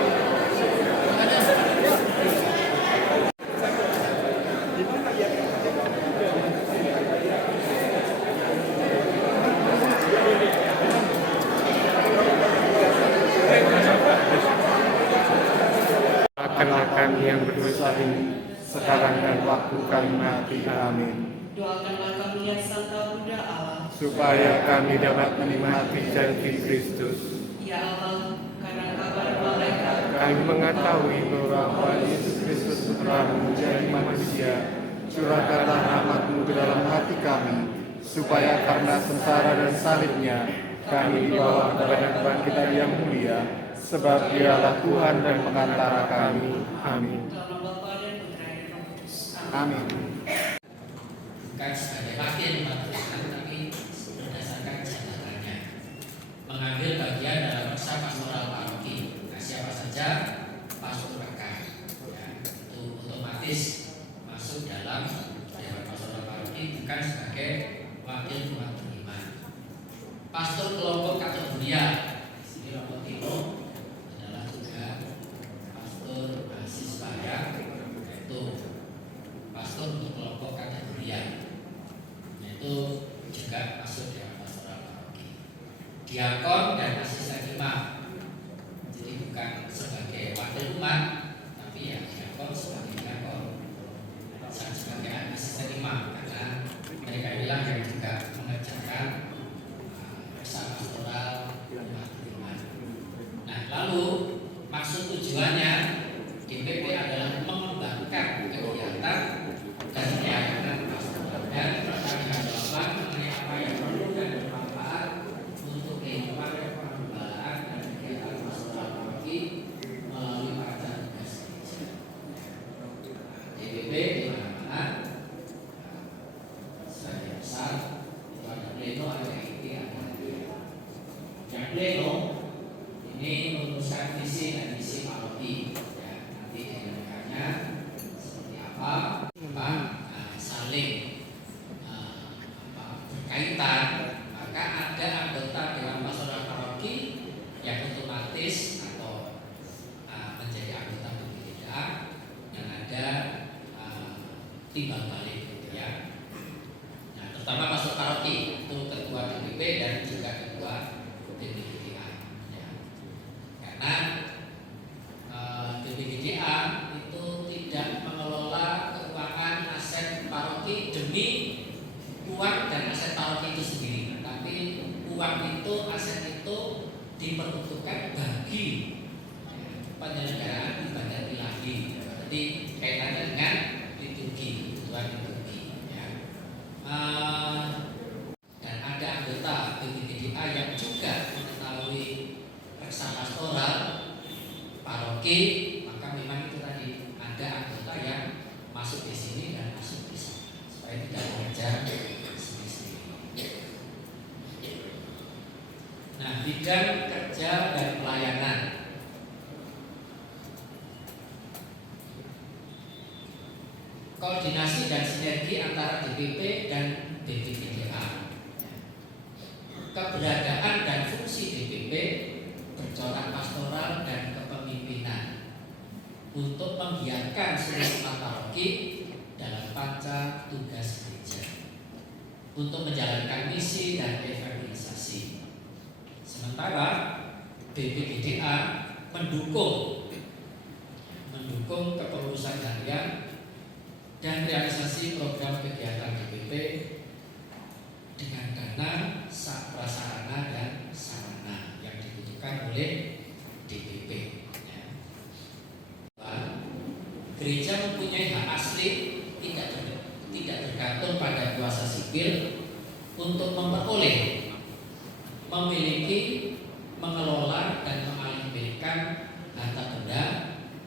Kenal kami yang berdosa ini, sekarang dan waktu kami mati. Amin. Doakanlah kami ya Santa Bunda Allah, Supaya kami dapat menikmati janji Kristus. ya Allah, karena kabar malaikat Kami mengetahui bahwa Yesus Kristus Yesus putramu menjadi manusia, curahkanlah rahmat-Mu ke dalam hati kami, supaya karena sengsara dan salibnya, kami dibawa kepada kebangkitan yang mulia, sebab Dialah Tuhan dan pengantara kami. Amin. Amin. Bukan sebagai wakil umat Tuhan, tapi berdasarkan jabatannya. Mengambil bagian dalam masa pastoral paroki. Nah, siapa saja pastor rekan, ya, itu otomatis masuk dalam dewan pastoral paroki, bukan sebagai wakil umat beriman. Pastor kelompok kategoria, sini Romo Timo adalah juga pastor mahasiswa, ya, yaitu pastor untuk kelompok kategoria, yaitu juga masuk dalam pastoral paroki. Diakon dan asisten imam, jadi bukan sebagai wakil umat, tapi ya diakon sebagai diakon, sebagai asisten imam, karena mereka inilah yang juga mengerjakan pesan pastoral umat beriman. Nah, lalu maksud tujuannya DPP adalah mengembangkan kegiatan dan pelayanan pastoral dan bertanggung mengenai apa yang perlu dan bermanfaat untuk kehidupan pergembala dan kegiatan pastoral paroki melalui para tugas gereja. DPP di mana-mana sebagian besar itu ada pleno, ada KIP, ada yang pleno ini merumuskan visi dan misi paroki, ya, nanti dinamakannya seperti apa, saling berkaitan, maka ada anggota dewan pastoral paroki yang otomatis atau menjadi anggota PPDA, dan ada timbal balik, gitu ya. Nah, terutama pastor paroki itu ketua DPP dan juga ketua DPDA, ya. Karena DPDA itu tidak mengelola keuangan aset paroki demi uang dan aset paroki itu sendiri, tapi uang itu, aset itu diperuntukkan bagi penyelenggaraan ibadah ilahi, berarti kaitannya dengan liturgi, kebutuhan liturgi, ya. Dan ada anggota BPDA yang juga mengetahui reksa pastoral paroki, maka memang itu tadi ada anggota yang masuk di sini dan masuk di sana, supaya tidak bekerja sendiri-sendiri. Nah, bidang kerja dan pelayanan. Koordinasi dan sinergi antara DPP dan BPDA. Keberadaan dan fungsi DPP bercorak pastoral dan kepemimpinan untuk menggiatkan seluruh umat paroki dalam panca tugas gereja, untuk menjalankan misi dan evangelisasi. Sementara BPDA mendukung kepengurusan harian dan realisasi program kegiatan DPP dengan dana, prasarana dan sarana yang dibutuhkan oleh DPP. Gereja mempunyai hak asli tidak tergantung pada kuasa sipil untuk memperoleh, memiliki, mengelola dan mengalihkan harta benda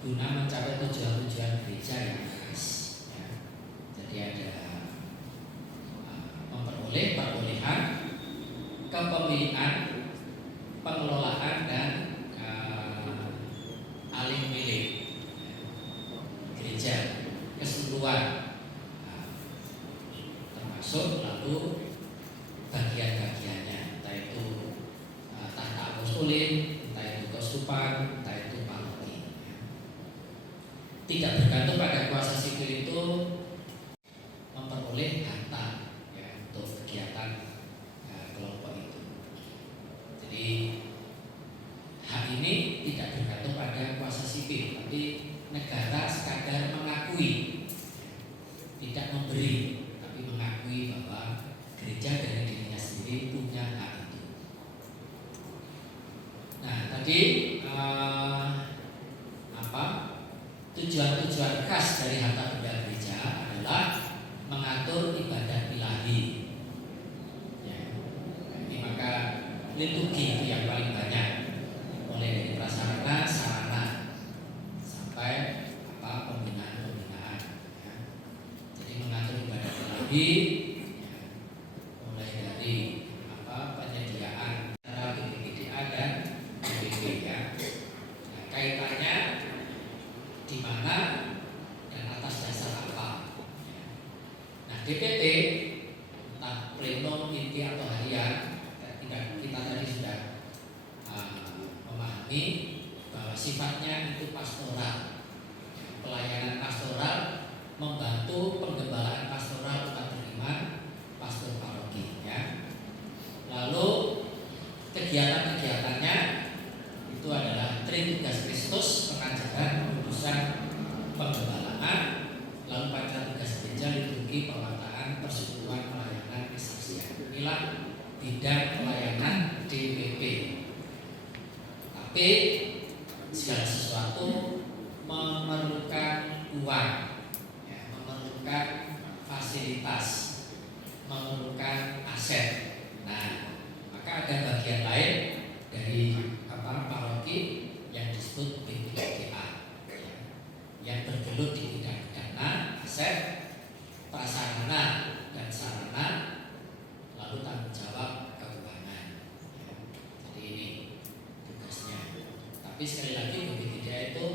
guna mencapai tujuan-tujuan gereja yang khas. Ya. Jadi ada memperoleh, perolehan, kepemilikan, pengelolaan dan alih milik gereja keseluruhan, termasuk lalu bagian-bagiannya, entah itu tahta apostolik, entah itu keuskupan, entah itu paroki. Tidak bergantung pada kuasa sipil itu memperoleh harta, ya, untuk kegiatan kelompok itu. Jadi hal ini tidak bergantung pada kuasa sipil, tapi negara sekadar mengakui, tidak memberi, tapi mengakui bahwa gereja dari dirinya sendiri punya hak itu. Nah, tadi tujuan-tujuan liturgi itu yang paling banyak, mulai dari prasarana, sarana sampai pembinaan. Ya. Jadi mengatur ibadah ilahi, ya, mulai dari penyediaan antara BPGDA dan BPP ya. Nah, kaitannya di mana dan atas dasar apa. Ya. Nah, DPP entah pleno, inti atau harian, kita tadi sudah memahami bahwa sifatnya itu pastoral, pelayanan pastoral, membantu penggembalaan pastoral umat beriman, pastor paroki ya. Lalu kegiatan-kegiatannya itu adalah Tritugas Kristus, pengajaran, pengurusan, penggembalaan, lalu pacar tugas gereja, liturgi, pewartaan, persekutuan, pelayanan, kesaksian. Inilah bidang pelayanan DPP. Tapi segala sesuatu memerlukan uang, ya, memerlukan fasilitas, memerlukan aset. Nah, maka ada bagian lain dari paroki yang disebut BPGDA, ya, yang bergelut di bidang dana, aset, prasarana dan sarana, lalu tanggung jawab keuangan. Ya. Jadi ini tugasnya. Tapi sekali lagi BPGDA itu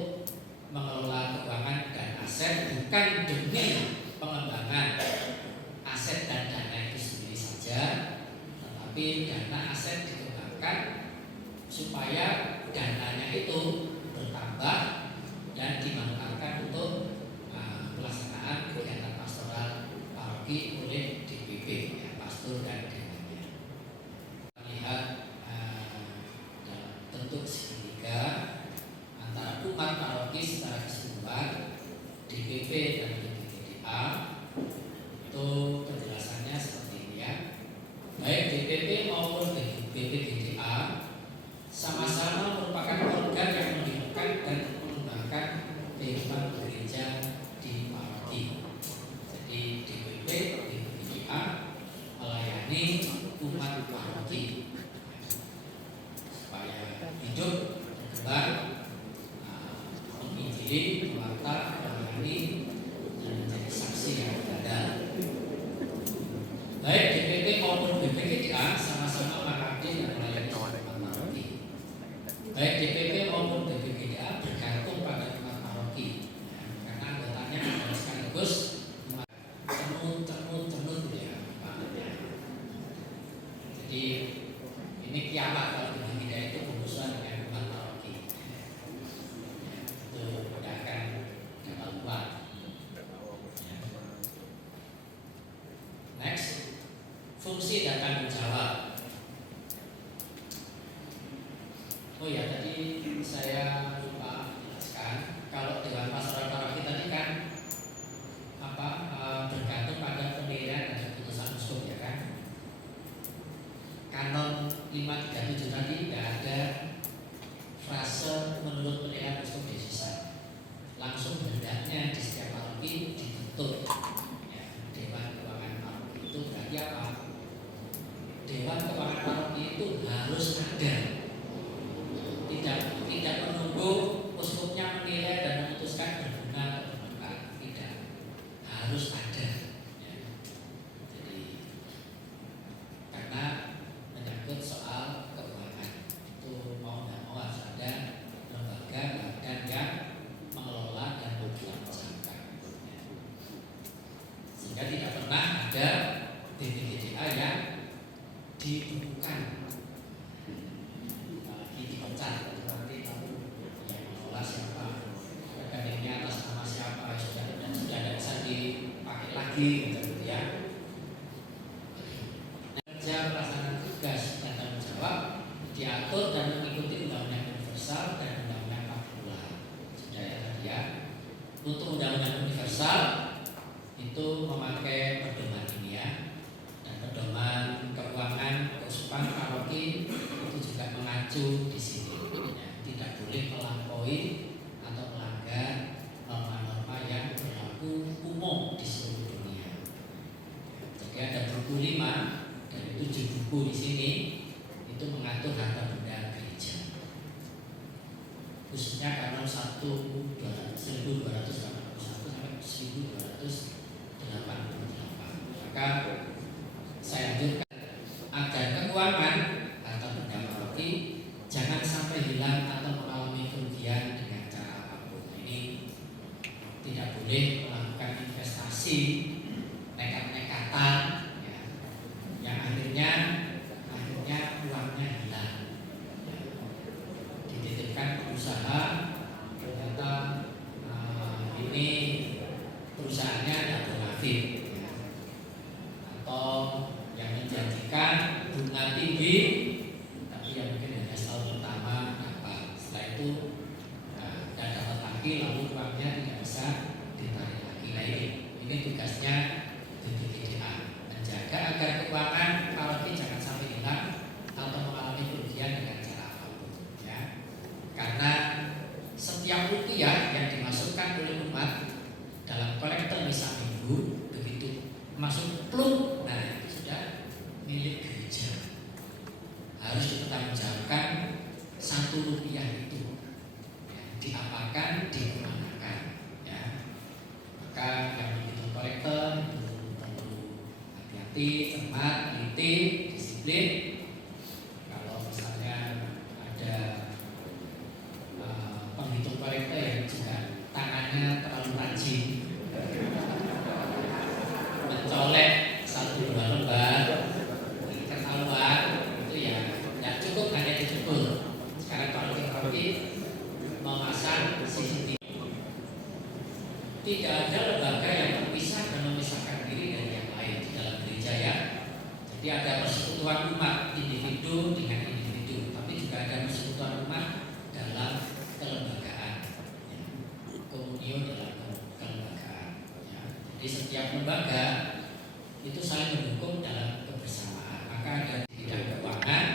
mengelola keuangan dan aset bukan demi pengembangan aset dan dana itu sendiri saja, tetapi dana aset dikembangkan supaya dananya itu bertambah dan dimanfaatkan untuk pelaksanaan kegiatan pastoral paroki oleh DPP, ya, pastor dan dewannya. Lihat dalam bentuk segitiga antara umat paroki secara keseluruhan, DPP dan BPGDA, itu penjelasannya seperti ini ya. Baik DPP maupun BPGDA sama-sama merupakan organ yang menghidupkan dan mengembangkan kehidupan gereja di paroki. Jadi DPP, BPGDA melayani umat paroki supaya hidup, berkembang, menginjili, mewarta, melayani, dan menjadi saksi yang ada. Baik DPP maupun BPGDA sama-sama mengabdi dan melayani umat paroki. Baik DPP maupun BPGDA bergantung pada umat paroki, ya, karena anggotanya adalah sekaligus tenun ya. Jadi ini kiamat kalau BPGDA itu berurusan dengan umat paroki. Itu tidak akan dapat uang. Next, fungsi dan tanggung jawab. Oh ya, tadi saya lupa jelaskan kalau Dewan Pastoral Paroki tadi kan bergantung pada penilaian dan keputusan uskup ya kan. Kanon 537 tadi tidak ada frase menurut penilaian uskup desa. Langsung hendaknya di setiap paroki dibentuk ya, Dewan Keuangan Paroki. Itu berarti apa? Dewan Keuangan Paroki itu harus ada. Tidak menunggu uskupnya menilai dan memutuskan berguna atau bermanfaat. Tidak, harus ada ya. Jadi karena menyangkut soal keuangan itu mau tidak mau harus ada lembaga badan yang mengelola dan mempertanggungjawabkan ya. Sehingga tidak pernah ada BPGDA yang dibukukan dipecat nanti tahu yang mengelola siapa, rekeningnya atas nama siapa, sudah tidak bisa dipakai lagi gitu ya. Kerja pelaksanaan tugas dan tanggung jawab diatur dan mengikuti undang-undang universal dan undang-undang partikular. Sudah ya tadi ya. Untuk undang-undang universal itu memakai pedoman ini ya, dan pedoman keuangan keuskupan paroki itu juga mengacu di sini. Ya, tidak boleh melampaui atau melanggar norma-norma yang berlaku umum di seluruh dunia. Jadi ada buku 5 dari 7 buku di sini itu mengacu atau yang menjanjikan bunga tinggi, tapi yang mungkin hanya setahun pertama dapat. Setelah itu nggak dapat lagi, lalu uangnya tidak bisa ditarik lagi. Nah ini tugasnya BPKDA, menjaga agar keuangan paroki jangan sampai hilang atau mengalami kerugian dengan cara apapun. Ya. Karena setiap rupiah yang dimasukkan oleh umat dalam kolektor misa minggu begitu masuk plung, nah itu sudah milik gereja, harus dipertanggungjawabkan Rp1 itu ya, diapakan, digunakan ya. Maka yang begitu kolektor itu perlu hati-hati, cermat, teliti, disiplin. Kalau misalnya ada penghitung kolektor yang juga tangannya terlalu rajin, mencolek 1-2 lembar ketahuan, itu ya tidak cukup hanya dijebol. Sekarang paroki memasang CCTV. Tidak ada lembaga yang terpisah dan memisahkan diri dari yang lain di dalam gereja ya. Jadi ada persekutuan umat individu dengan individu, tapi juga ada persekutuan umat dalam kelembagaan, komunio dalam kelembagaan. Ya. Jadi setiap lembaga itu saling mendukung dalam kebersamaan. Maka ada bidang keuangan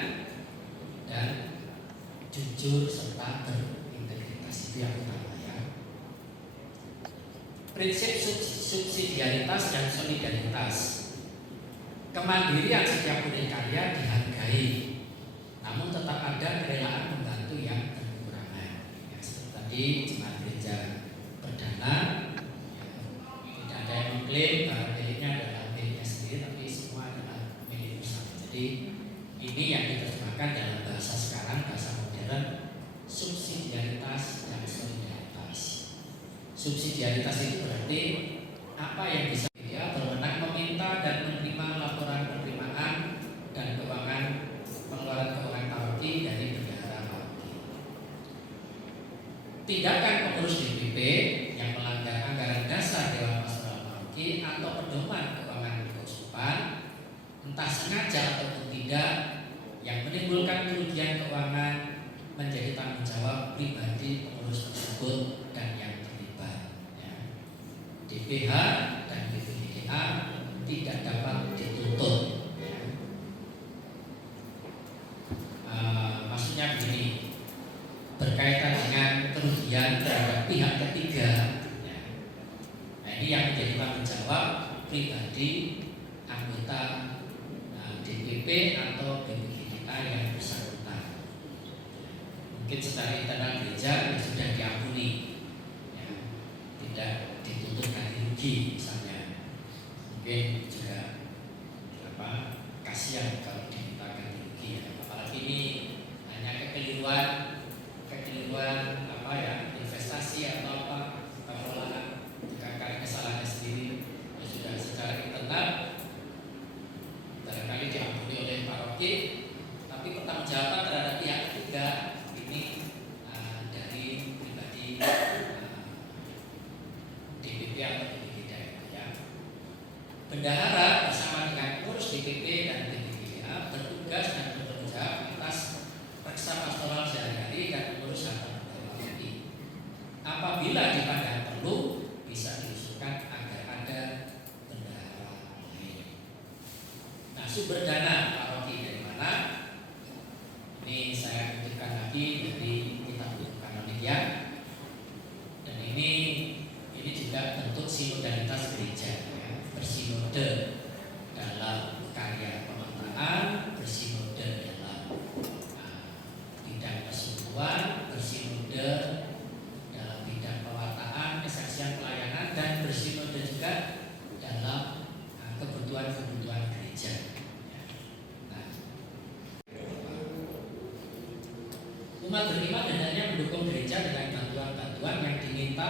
dan jujur serta berintegritas, itu yang utama ya. Prinsip subsidiaritas dan solidaritas. Kemandirian setiap unit karya dihargai, namun tetap ada kerelaan membantu yang berkekurangan. Ya, seperti tadi jemaat gereja perdana, ya, tidak ada yang mengklaim bahwa miliknya adalah miliknya sendiri, tapi semua adalah milik bersama. Jadi ini yang diterjemahkan dalam bahasa sekarang, bahasa modern, subsidiaritas dan solidaritas. Subsidiaritas itu berarti apa yang bisa dia berwenang meminta dan menerima laporan penerimaan dan keuangan pengeluaran keuangan paroki dari bendahara paroki. Tindakan pengurus DPP yang melanggar anggaran dasar Dewan Pastoral Paroki atau pedoman keuangan keuskupan, entah sengaja ataupun tidak, yang menimbulkan kerugian keuangan menjadi tanggung jawab pribadi pengurus tersebut dan yang terlibat. Ya. DPH dan BPKDA tidak dapat dituntut. Ya. Maksudnya begini, berkaitan dengan kerugian terhadap pihak ketiga. Ya. Nah ini yang menjadi tanggung jawab pribadi anggota DPP atau BPKDA yang bersangkutan. Mungkin secara internal gereja sudah diampuni, ya, tidak dituntut ganti rugi misalnya. Mungkin juga kasihan kalau diminta ganti rugi ya. Apalagi ini hanya kekeliruan investasi atau pengelolaan, bukan karena kesalahannya sendiri, ya sudah secara internal barangkali diampuni oleh paroki, tapi pertanggungjawaban terhadap pihak ketiga ini dari pribadi DPP atau BPKDA ya. Bendahara bersama dengan pengurus DPP dan BPKDA bertugas dan bertanggung jawab atas reksa pastoral sehari-hari dan mengurus harta benda paroki. Apabila dipandang perlu, bisa diusulkan agar ada bendahara lain. Nah, sumber dana paroki dari mana? Ini saya kutipkan lagi dari kitab buku kanonik ya. Dan ini juga bentuk sinodalitas gereja ya. Bersinode dalam karya pemataan, bersinode dalam bidang persekutuan, bersinode dalam bidang pewartaan, kesaksian pelayanan, dan bersinode juga dalam kebutuhan-kebutuhan gereja. Umat beriman hendaknya mendukung gereja dengan bantuan-bantuan yang diminta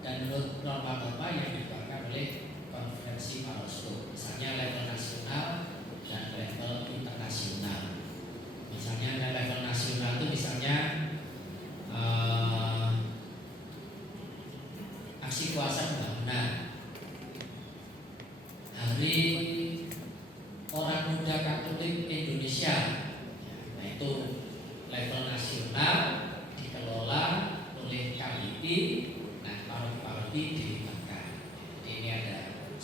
dan menurut norma-norma yang dikeluarkan oleh konferensi parosko, misalnya level nasional dan level internasional. Misalnya level nasional itu misalnya aksi kuasa pembangunan, hari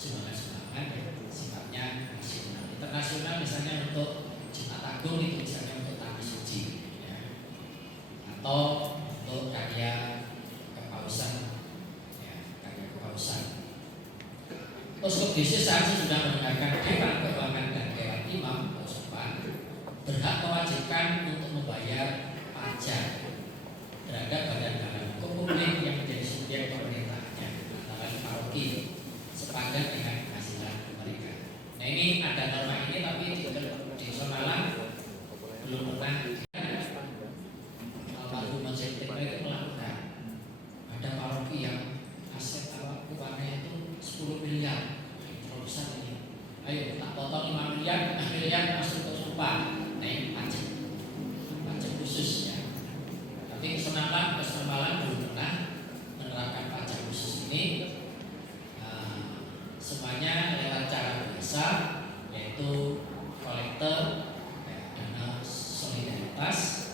sumbangan-sumbangan yang sifatnya nasional. Internasional misalnya untuk Jumat Agung itu misalnya untuk Tanah Suci, ya. Atau untuk karya kepausan, ya, karya kepausan. Uskup Yesus seharusnya sudah mendengarkan Dewan Keuangan dan Dewan Imam Uskupan berhak mewajibkan untuk membayar pajak terhadap badan-badan hukum publik yang menjadi subjek pemerintahnya antara paroki sepadan dengan penghasilan mereka. Nah ini ada norma ini tapi di Somalang belum pernah almarhum Monsignor itu melakukan. Ada paroki yang aset keuangannya itu 10 miliar, terlalu besar ini. Ayo tak potong 5 miliar masuk ke sumpah. Nah ini pajak khusus ya. Tapi Somalang belum pernah menerapkan pajak khusus ini. Semuanya lewat cara biasa, yaitu kolektor, ya, dana solidaritas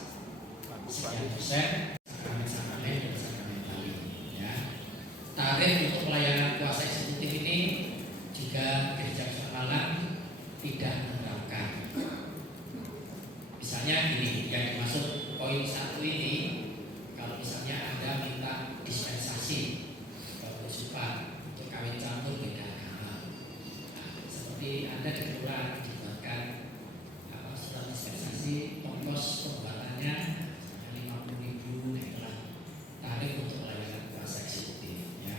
sekian persen, sakramen dan sakramen Bali. Ya. Tarif untuk pelayanan kuasa eksekutif ini juga Gereja Somalang tidak menerapkan. Misalnya gini, yang dimaksud poin 1 ini, kalau misalnya Anda minta dispensasi untuk sumpah untuk kawin campur beda agama, seperti Anda di kelurahan dibuatkan surat dispensasi, ongkos pembuatannya 50.000, itulah tarif untuk pelayanan kuasa eksekutif, ya.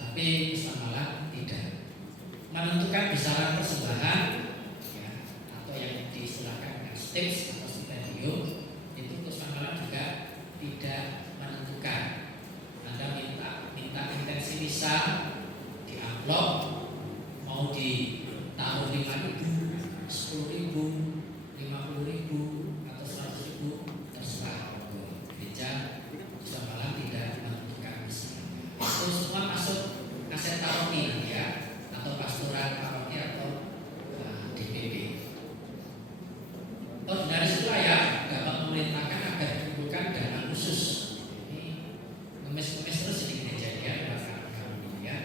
Tapi Somalang tidak menentukan besaran persembahan, ya, atau yang diistilahkan dengan tips atau stipendium itu Somalang juga tidak menentukan. Anda minta intensi misa di amplop mau ditaruh 5.000, 10.000, 50.000 atau 100.000 terserah. Gereja Somalang tidak menentukan misa. Itu semua masuk aset paroki ya, atau pastoral paroki atau DPP. Ordinaris wilayah dapat memerintahkan agar dikumpulkan dana khusus. Ini ngemis-ngemis terus di gereja ya, ya.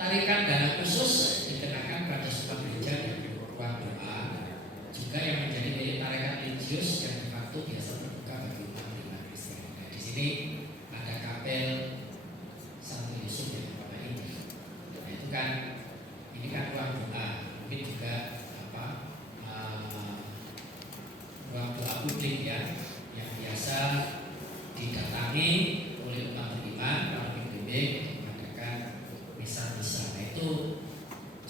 Tarikan dana khusus dikenakan pada sebuah gereja dan ruang doa, juga yang menjadi milik tarekat religius yang de facto biasa terbuka bagi umat beragama Kristen. Nah, di sini ada kapel Santo Yusuf yang Bapak ini. Nah itu kan, ini kan ruang doa, mungkin juga ruang doa publik ya, yang biasa didatangi oleh umat beriman, para pembimbing untuk mengadakan misa-misa. Nah itu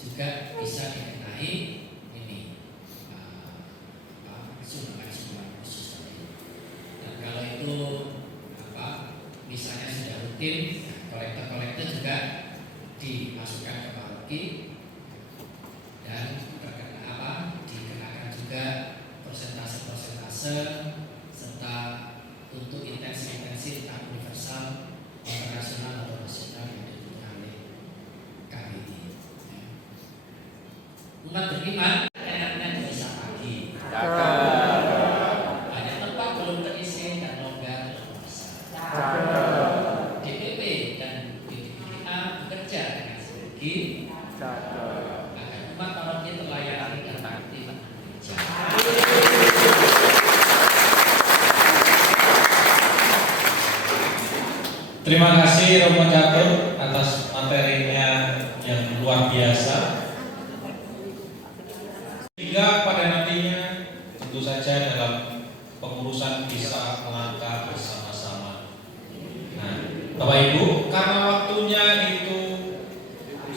juga bisa dikenai ini sumbangan khusus tadi. Dan kalau itu misalnya sudah rutin, kolektor-kolektor juga dimasukkan ke paroki dan dikenakan juga persentase serta untuk intensi tahap universal, internasional atau nasional yang ditentukan oleh KBI. Umat beriman enaknya bisa pagi. Banyak tempat belum terisi dan longgar puasa. DPP dan DPA bekerja dengan sinergi agar umat paroki terlayani dan aktif gereja. Terima kasih Romo Catur atas materinya yang luar biasa. Hingga pada nantinya tentu saja dalam pengurusan bisa melangkah bersama-sama. Nah, Bapak Ibu, karena waktunya itu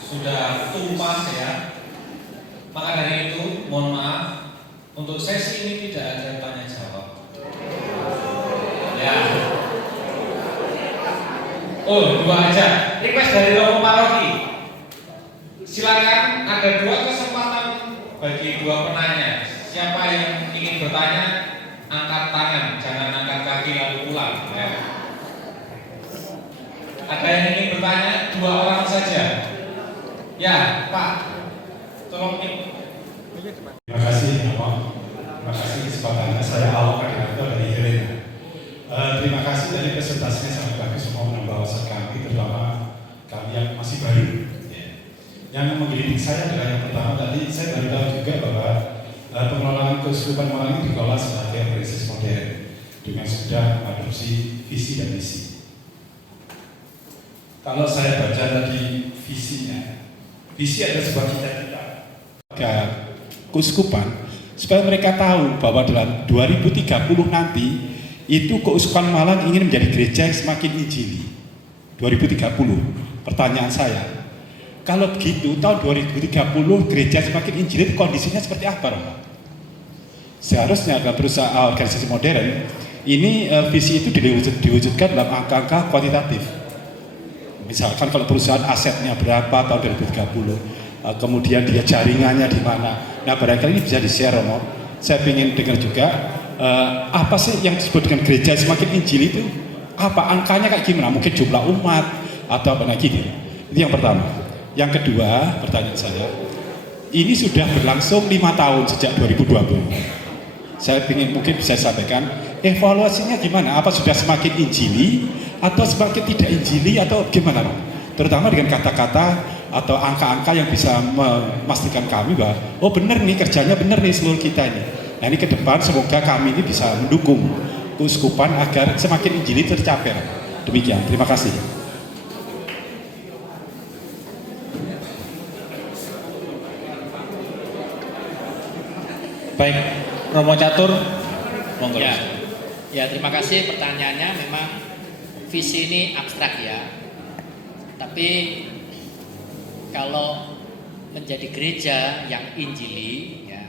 sudah tumpah ya, maka dari itu mohon maaf untuk sesi ini tidak ada tanya jawab. Ya. Oh, 2 aja. Request dari Romo Paroki. Silakan, ada 2 kesempatan bagi 2 penanya. Siapa yang ingin bertanya, angkat tangan, jangan angkat kaki lalu pulang. Ya. Ada yang ingin bertanya, 2 orang saja. Ya, Pak. Tolong Terima kasih, Bapak. Terima kasih kesempatannya. Saya Alok dari Helena. Terima kasih dari presentasinya sangat bagus, semua menambah wawasan kami. yang menggelitik saya adalah yang pertama tadi saya baru tahu juga bahwa pengelolaan keuskupan Malang ini dikelola sebagai organisasi modern dengan sudah mengadopsi visi dan misi. Kalau saya baca tadi visinya, visi adalah sebuah cita-cita keuskupan supaya mereka tahu bahwa dalam 2030 nanti itu keuskupan Malang ingin menjadi gereja yang semakin injili. 2030. Pertanyaan saya, kalau begitu tahun 2030 gereja semakin injili kondisinya seperti apa, Romo? Seharusnya dalam perusahaan organisasi modern ini visi itu diwujudkan dalam angka-angka kuantitatif. Misalkan kalau perusahaan asetnya berapa tahun 2030, kemudian dia jaringannya di mana. Nah barangkali ini bisa di-share, Romo. Saya ingin dengar juga apa sih yang disebut dengan gereja semakin injili itu? Apa angkanya kayak gimana? Mungkin jumlah umat atau apa lagi gitu. Itu yang pertama. Yang kedua, pertanyaan saya, ini sudah berlangsung 5 tahun sejak 2020. Saya ingin mungkin bisa sampaikan, evaluasinya gimana? Apa sudah semakin injili atau semakin tidak injili atau gimana? Terutama dengan kata-kata atau angka-angka yang bisa memastikan kami bahwa oh benar nih kerjanya benar nih seluruh kita ini. Nah ini ke depan semoga kami ini bisa mendukung keuskupan agar semakin injili tercapai. Demikian, terima kasih. Baik, Romo Catur, monggo. Ya, terima kasih pertanyaannya. Memang visi ini abstrak ya. Tapi kalau menjadi gereja yang injili, ya,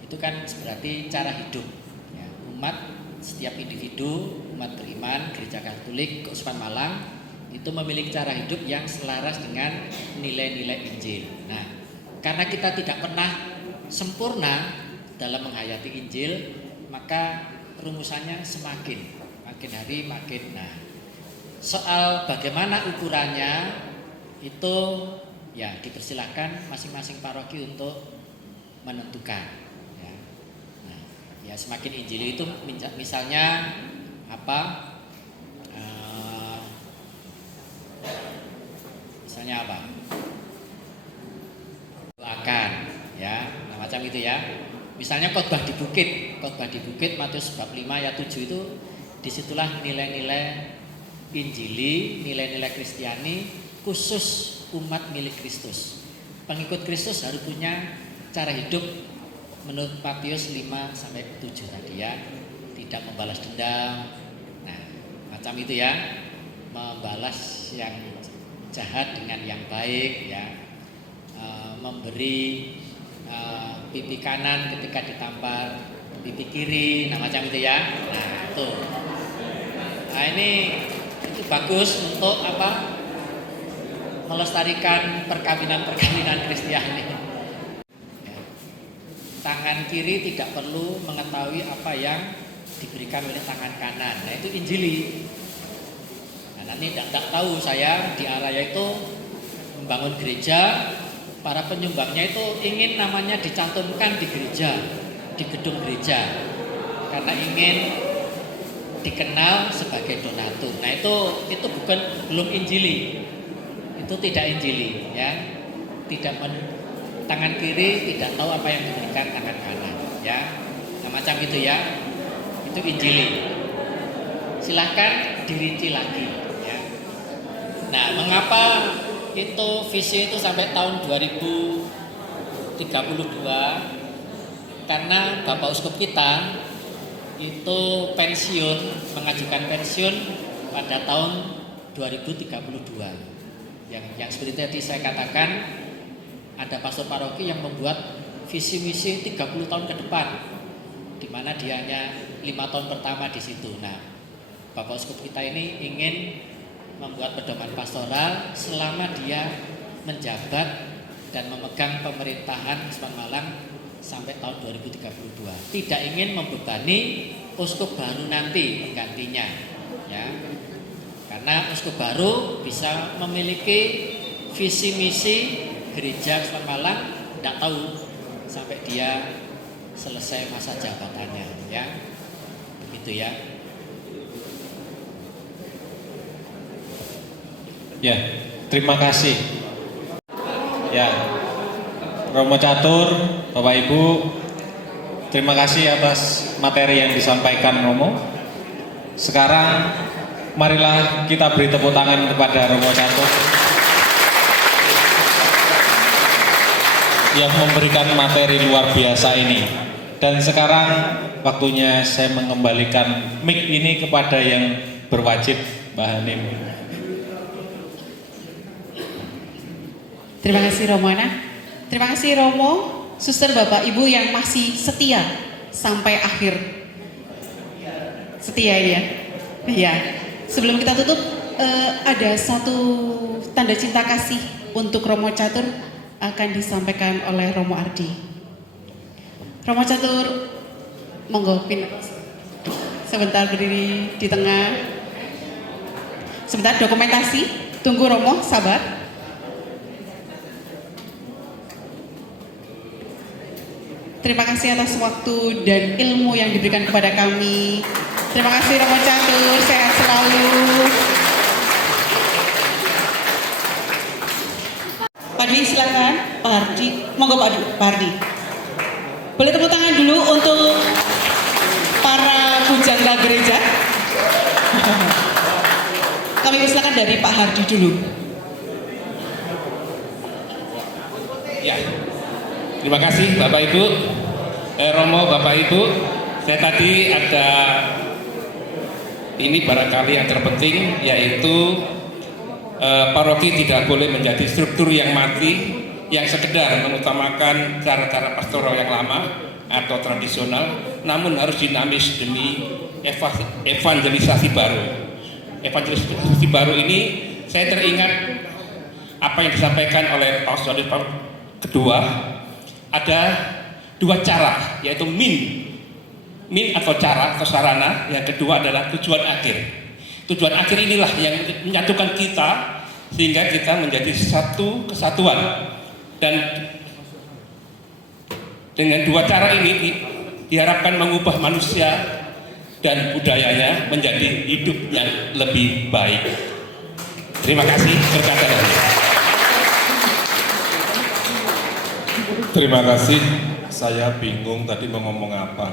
itu kan berarti cara hidup. Ya, umat, setiap individu, umat beriman, gereja Katolik, Keuskupan Malang itu memiliki cara hidup yang selaras dengan nilai-nilai Injil. Nah, karena kita tidak pernah sempurna dalam menghayati Injil, maka rumusannya makin hari makin. Nah, soal bagaimana ukurannya itu ya dipersilahkan masing-masing paroki untuk menentukan. Ya, nah, ya semakin Injili itu misalnya apa? Misalnya apa? Doakan, ya, nah, macam itu ya. Misalnya khotbah di bukit Matius bab 5 ayat 7 itu disitulah nilai-nilai Injili, nilai-nilai Kristiani khusus umat milik Kristus. Pengikut Kristus harus punya cara hidup menurut Matius 5 sampai 7 tadi ya. Tidak membalas dendam. Nah, macam itu ya. Membalas yang jahat dengan yang baik ya. Memberi pipi kanan ketika ditampar pipi kiri, nah macam itu ya. Nah itu, nah ini itu bagus untuk apa? Melestarikan perkawinan Kristiani. Ya. Tangan kiri tidak perlu mengetahui apa yang diberikan oleh tangan kanan. Nah itu Injili. Nah nanti tidak tahu saya di Araya itu membangun gereja. Para penyumbangnya itu ingin namanya dicantumkan di gereja, di gedung gereja, karena ingin dikenal sebagai donatur. Nah itu belum Injili, itu tidak Injili, ya. Tangan kiri tidak tahu apa yang diberikan tangan kanan, ya. Nah macam itu ya, itu Injili. Silahkan dirinci lagi, ya. Nah mengapa itu visi itu sampai tahun 2032 karena Bapak Uskup kita itu mengajukan pensiun pada tahun 2032 yang seperti tadi saya katakan ada pastor paroki yang membuat visi misi 30 tahun ke depan di mana dia hanya 5 tahun pertama di situ. Nah Bapak Uskup kita ini ingin membuat pedoman pastoral selama dia menjabat dan memegang pemerintahan Keuskupan Malang sampai tahun 2032. Tidak ingin membebani uskup baru nanti penggantinya, ya. Karena uskup baru bisa memiliki visi misi gereja Keuskupan Malang tidak tahu sampai dia selesai masa jabatannya, ya. Begitu ya. Ya, terima kasih. Ya, Romo Catur, Bapak Ibu, terima kasih atas materi yang disampaikan Romo. Sekarang marilah kita beri tepuk tangan kepada Romo Catur yang memberikan materi luar biasa ini. Dan sekarang waktunya saya mengembalikan mic ini kepada yang berwajib, Mbak Hanim. Terima kasih Romo Ana. Terima kasih Romo, Suster, Bapak Ibu yang masih setia sampai akhir. Setia ya. Iya. Sebelum kita tutup, ada satu tanda cinta kasih untuk Romo Catur akan disampaikan oleh Romo Ardi. Romo Catur, monggo sebentar berdiri di tengah. Sebentar dokumentasi. Tunggu Romo, sabar. Terima kasih atas waktu dan ilmu yang diberikan kepada kami. Terima kasih Romo Catur, sehat selalu. Pak Ardi silakan, Pak Ardi. Monggo Pak Ardi. Boleh tepuk tangan dulu untuk para pujangga gereja. Kami silakan dari Pak Hardi dulu. Ya. Terima kasih Bapak Ibu, Romo, Bapak Ibu. Saya tadi ada ini barangkali yang terpenting, yaitu paroki tidak boleh menjadi struktur yang mati, yang sekedar mengutamakan cara-cara pastoral yang lama atau tradisional, namun harus dinamis demi evangelisasi baru. Evangelisasi baru ini saya teringat apa yang disampaikan oleh Paus Yohanes Paul kedua. Ada dua cara, yaitu min atau cara atau sarana. Yang kedua adalah tujuan akhir. Tujuan akhir inilah yang menyatukan kita sehingga kita menjadi satu kesatuan. Dan dengan dua cara ini diharapkan mengubah manusia dan budayanya menjadi hidup yang lebih baik. Terima kasih. Berkat Tuhan. Terima kasih, saya bingung tadi mau ngomong apa.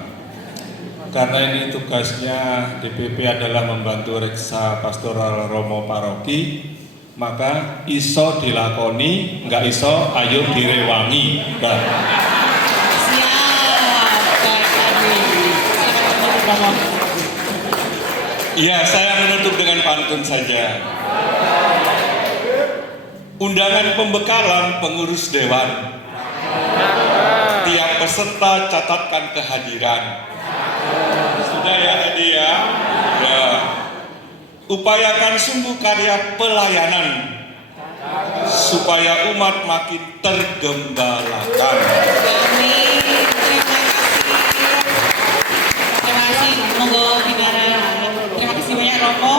Karena ini tugasnya DPP adalah membantu reksa pastoral Romo Paroki, maka iso dilakoni, nggak iso ayo direwangi. Siap, Iya, saya menutup dengan pantun saja. Undangan pembekalan pengurus dewan. Tiap peserta catatkan kehadiran. Sudah ya tadi ya? Ya. Upayakan sungguh karya pelayanan supaya umat makin tergembalakan. Amin. Terima kasih. Monggo Binara. Terima kasih banyak Romo.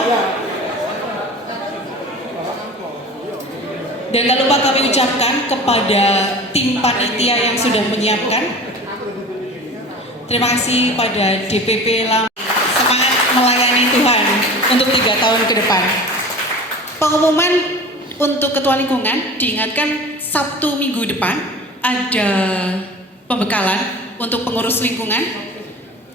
Dan tak lupa kami ucapkan kepada tim panitia yang sudah menyiapkan. Terima kasih pada DPP Lambi. Semangat melayani Tuhan untuk 3 tahun ke depan. Pengumuman untuk Ketua Lingkungan diingatkan Sabtu minggu depan ada pembekalan untuk pengurus lingkungan.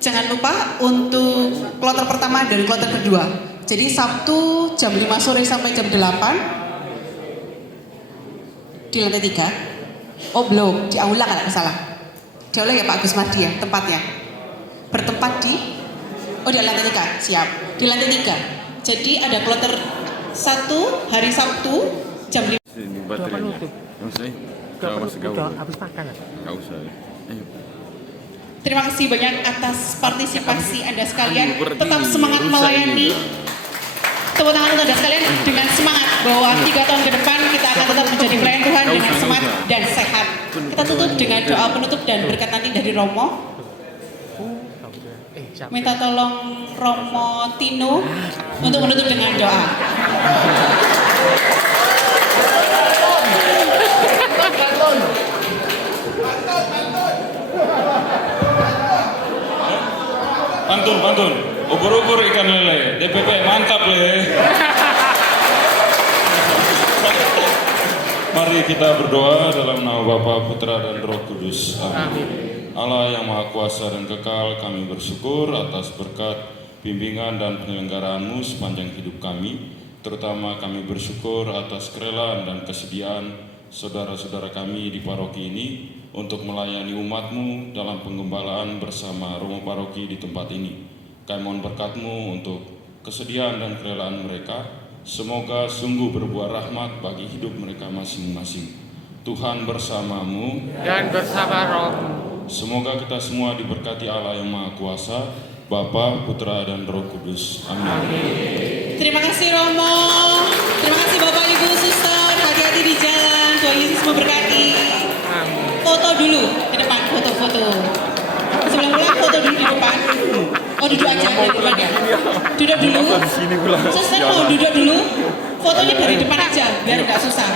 Jangan lupa untuk kloter pertama dan kloter kedua. Jadi Sabtu jam 5 sore sampai jam 8. Di lantai 3. Oh belum, di aula kalau nggak salah. Di aula ya Pak Agus Mardi ya tempatnya. Bertempat di di lantai 3, siap. Di lantai 3. Jadi ada kloter 1 hari Sabtu jam 5. Ini baterainya. Yang saya udah habis makan. Enggak usah. Ayo. Terima kasih banyak atas partisipasi Anda sekalian. Tetap semangat melayani. Tepuk tangan untuk Anda sekalian dengan semangat bahwa 3 tahun ke depan kita akan tetap menjadi pelayan Tuhan dengan semangat dan sehat. Kita tutup dengan doa penutup dan berkat nanti dari Romo. Minta tolong Romo Tino untuk menutup dengan doa. Pantun. Ubur-ubur ikan lele. DPP mantap le. Mari kita berdoa dalam nama Bapa, Putra, dan Roh Kudus. Amin. Allah yang Maha Kuasa dan Kekal, kami bersyukur atas berkat bimbingan dan penyelenggaraanmu sepanjang hidup kami. Terutama kami bersyukur atas kerelaan dan kesediaan saudara-saudara kami di paroki ini untuk melayani umat-Mu dalam penggembalaan bersama Romo Paroki di tempat ini. Kami mohon berkat-Mu untuk kesediaan dan kerelaan mereka. Semoga sungguh berbuah rahmat bagi hidup mereka masing-masing. Tuhan bersamamu dan bersama roh. Semoga kita semua diberkati Allah yang Maha Kuasa, Bapa, Putra, dan Roh Kudus. Amin. Terima kasih Romo. Terima kasih Bapak Ibu Suster. Hati-hati di jalan. Tuhan Yesus memberkati. Foto dulu ke depan, foto-foto. Sebelum pulang foto dulu di depan. Oh duduk aja di depan ya. Duduk dulu. Suster mau duduk dulu. Fotonya dari depan aja biar nggak susah.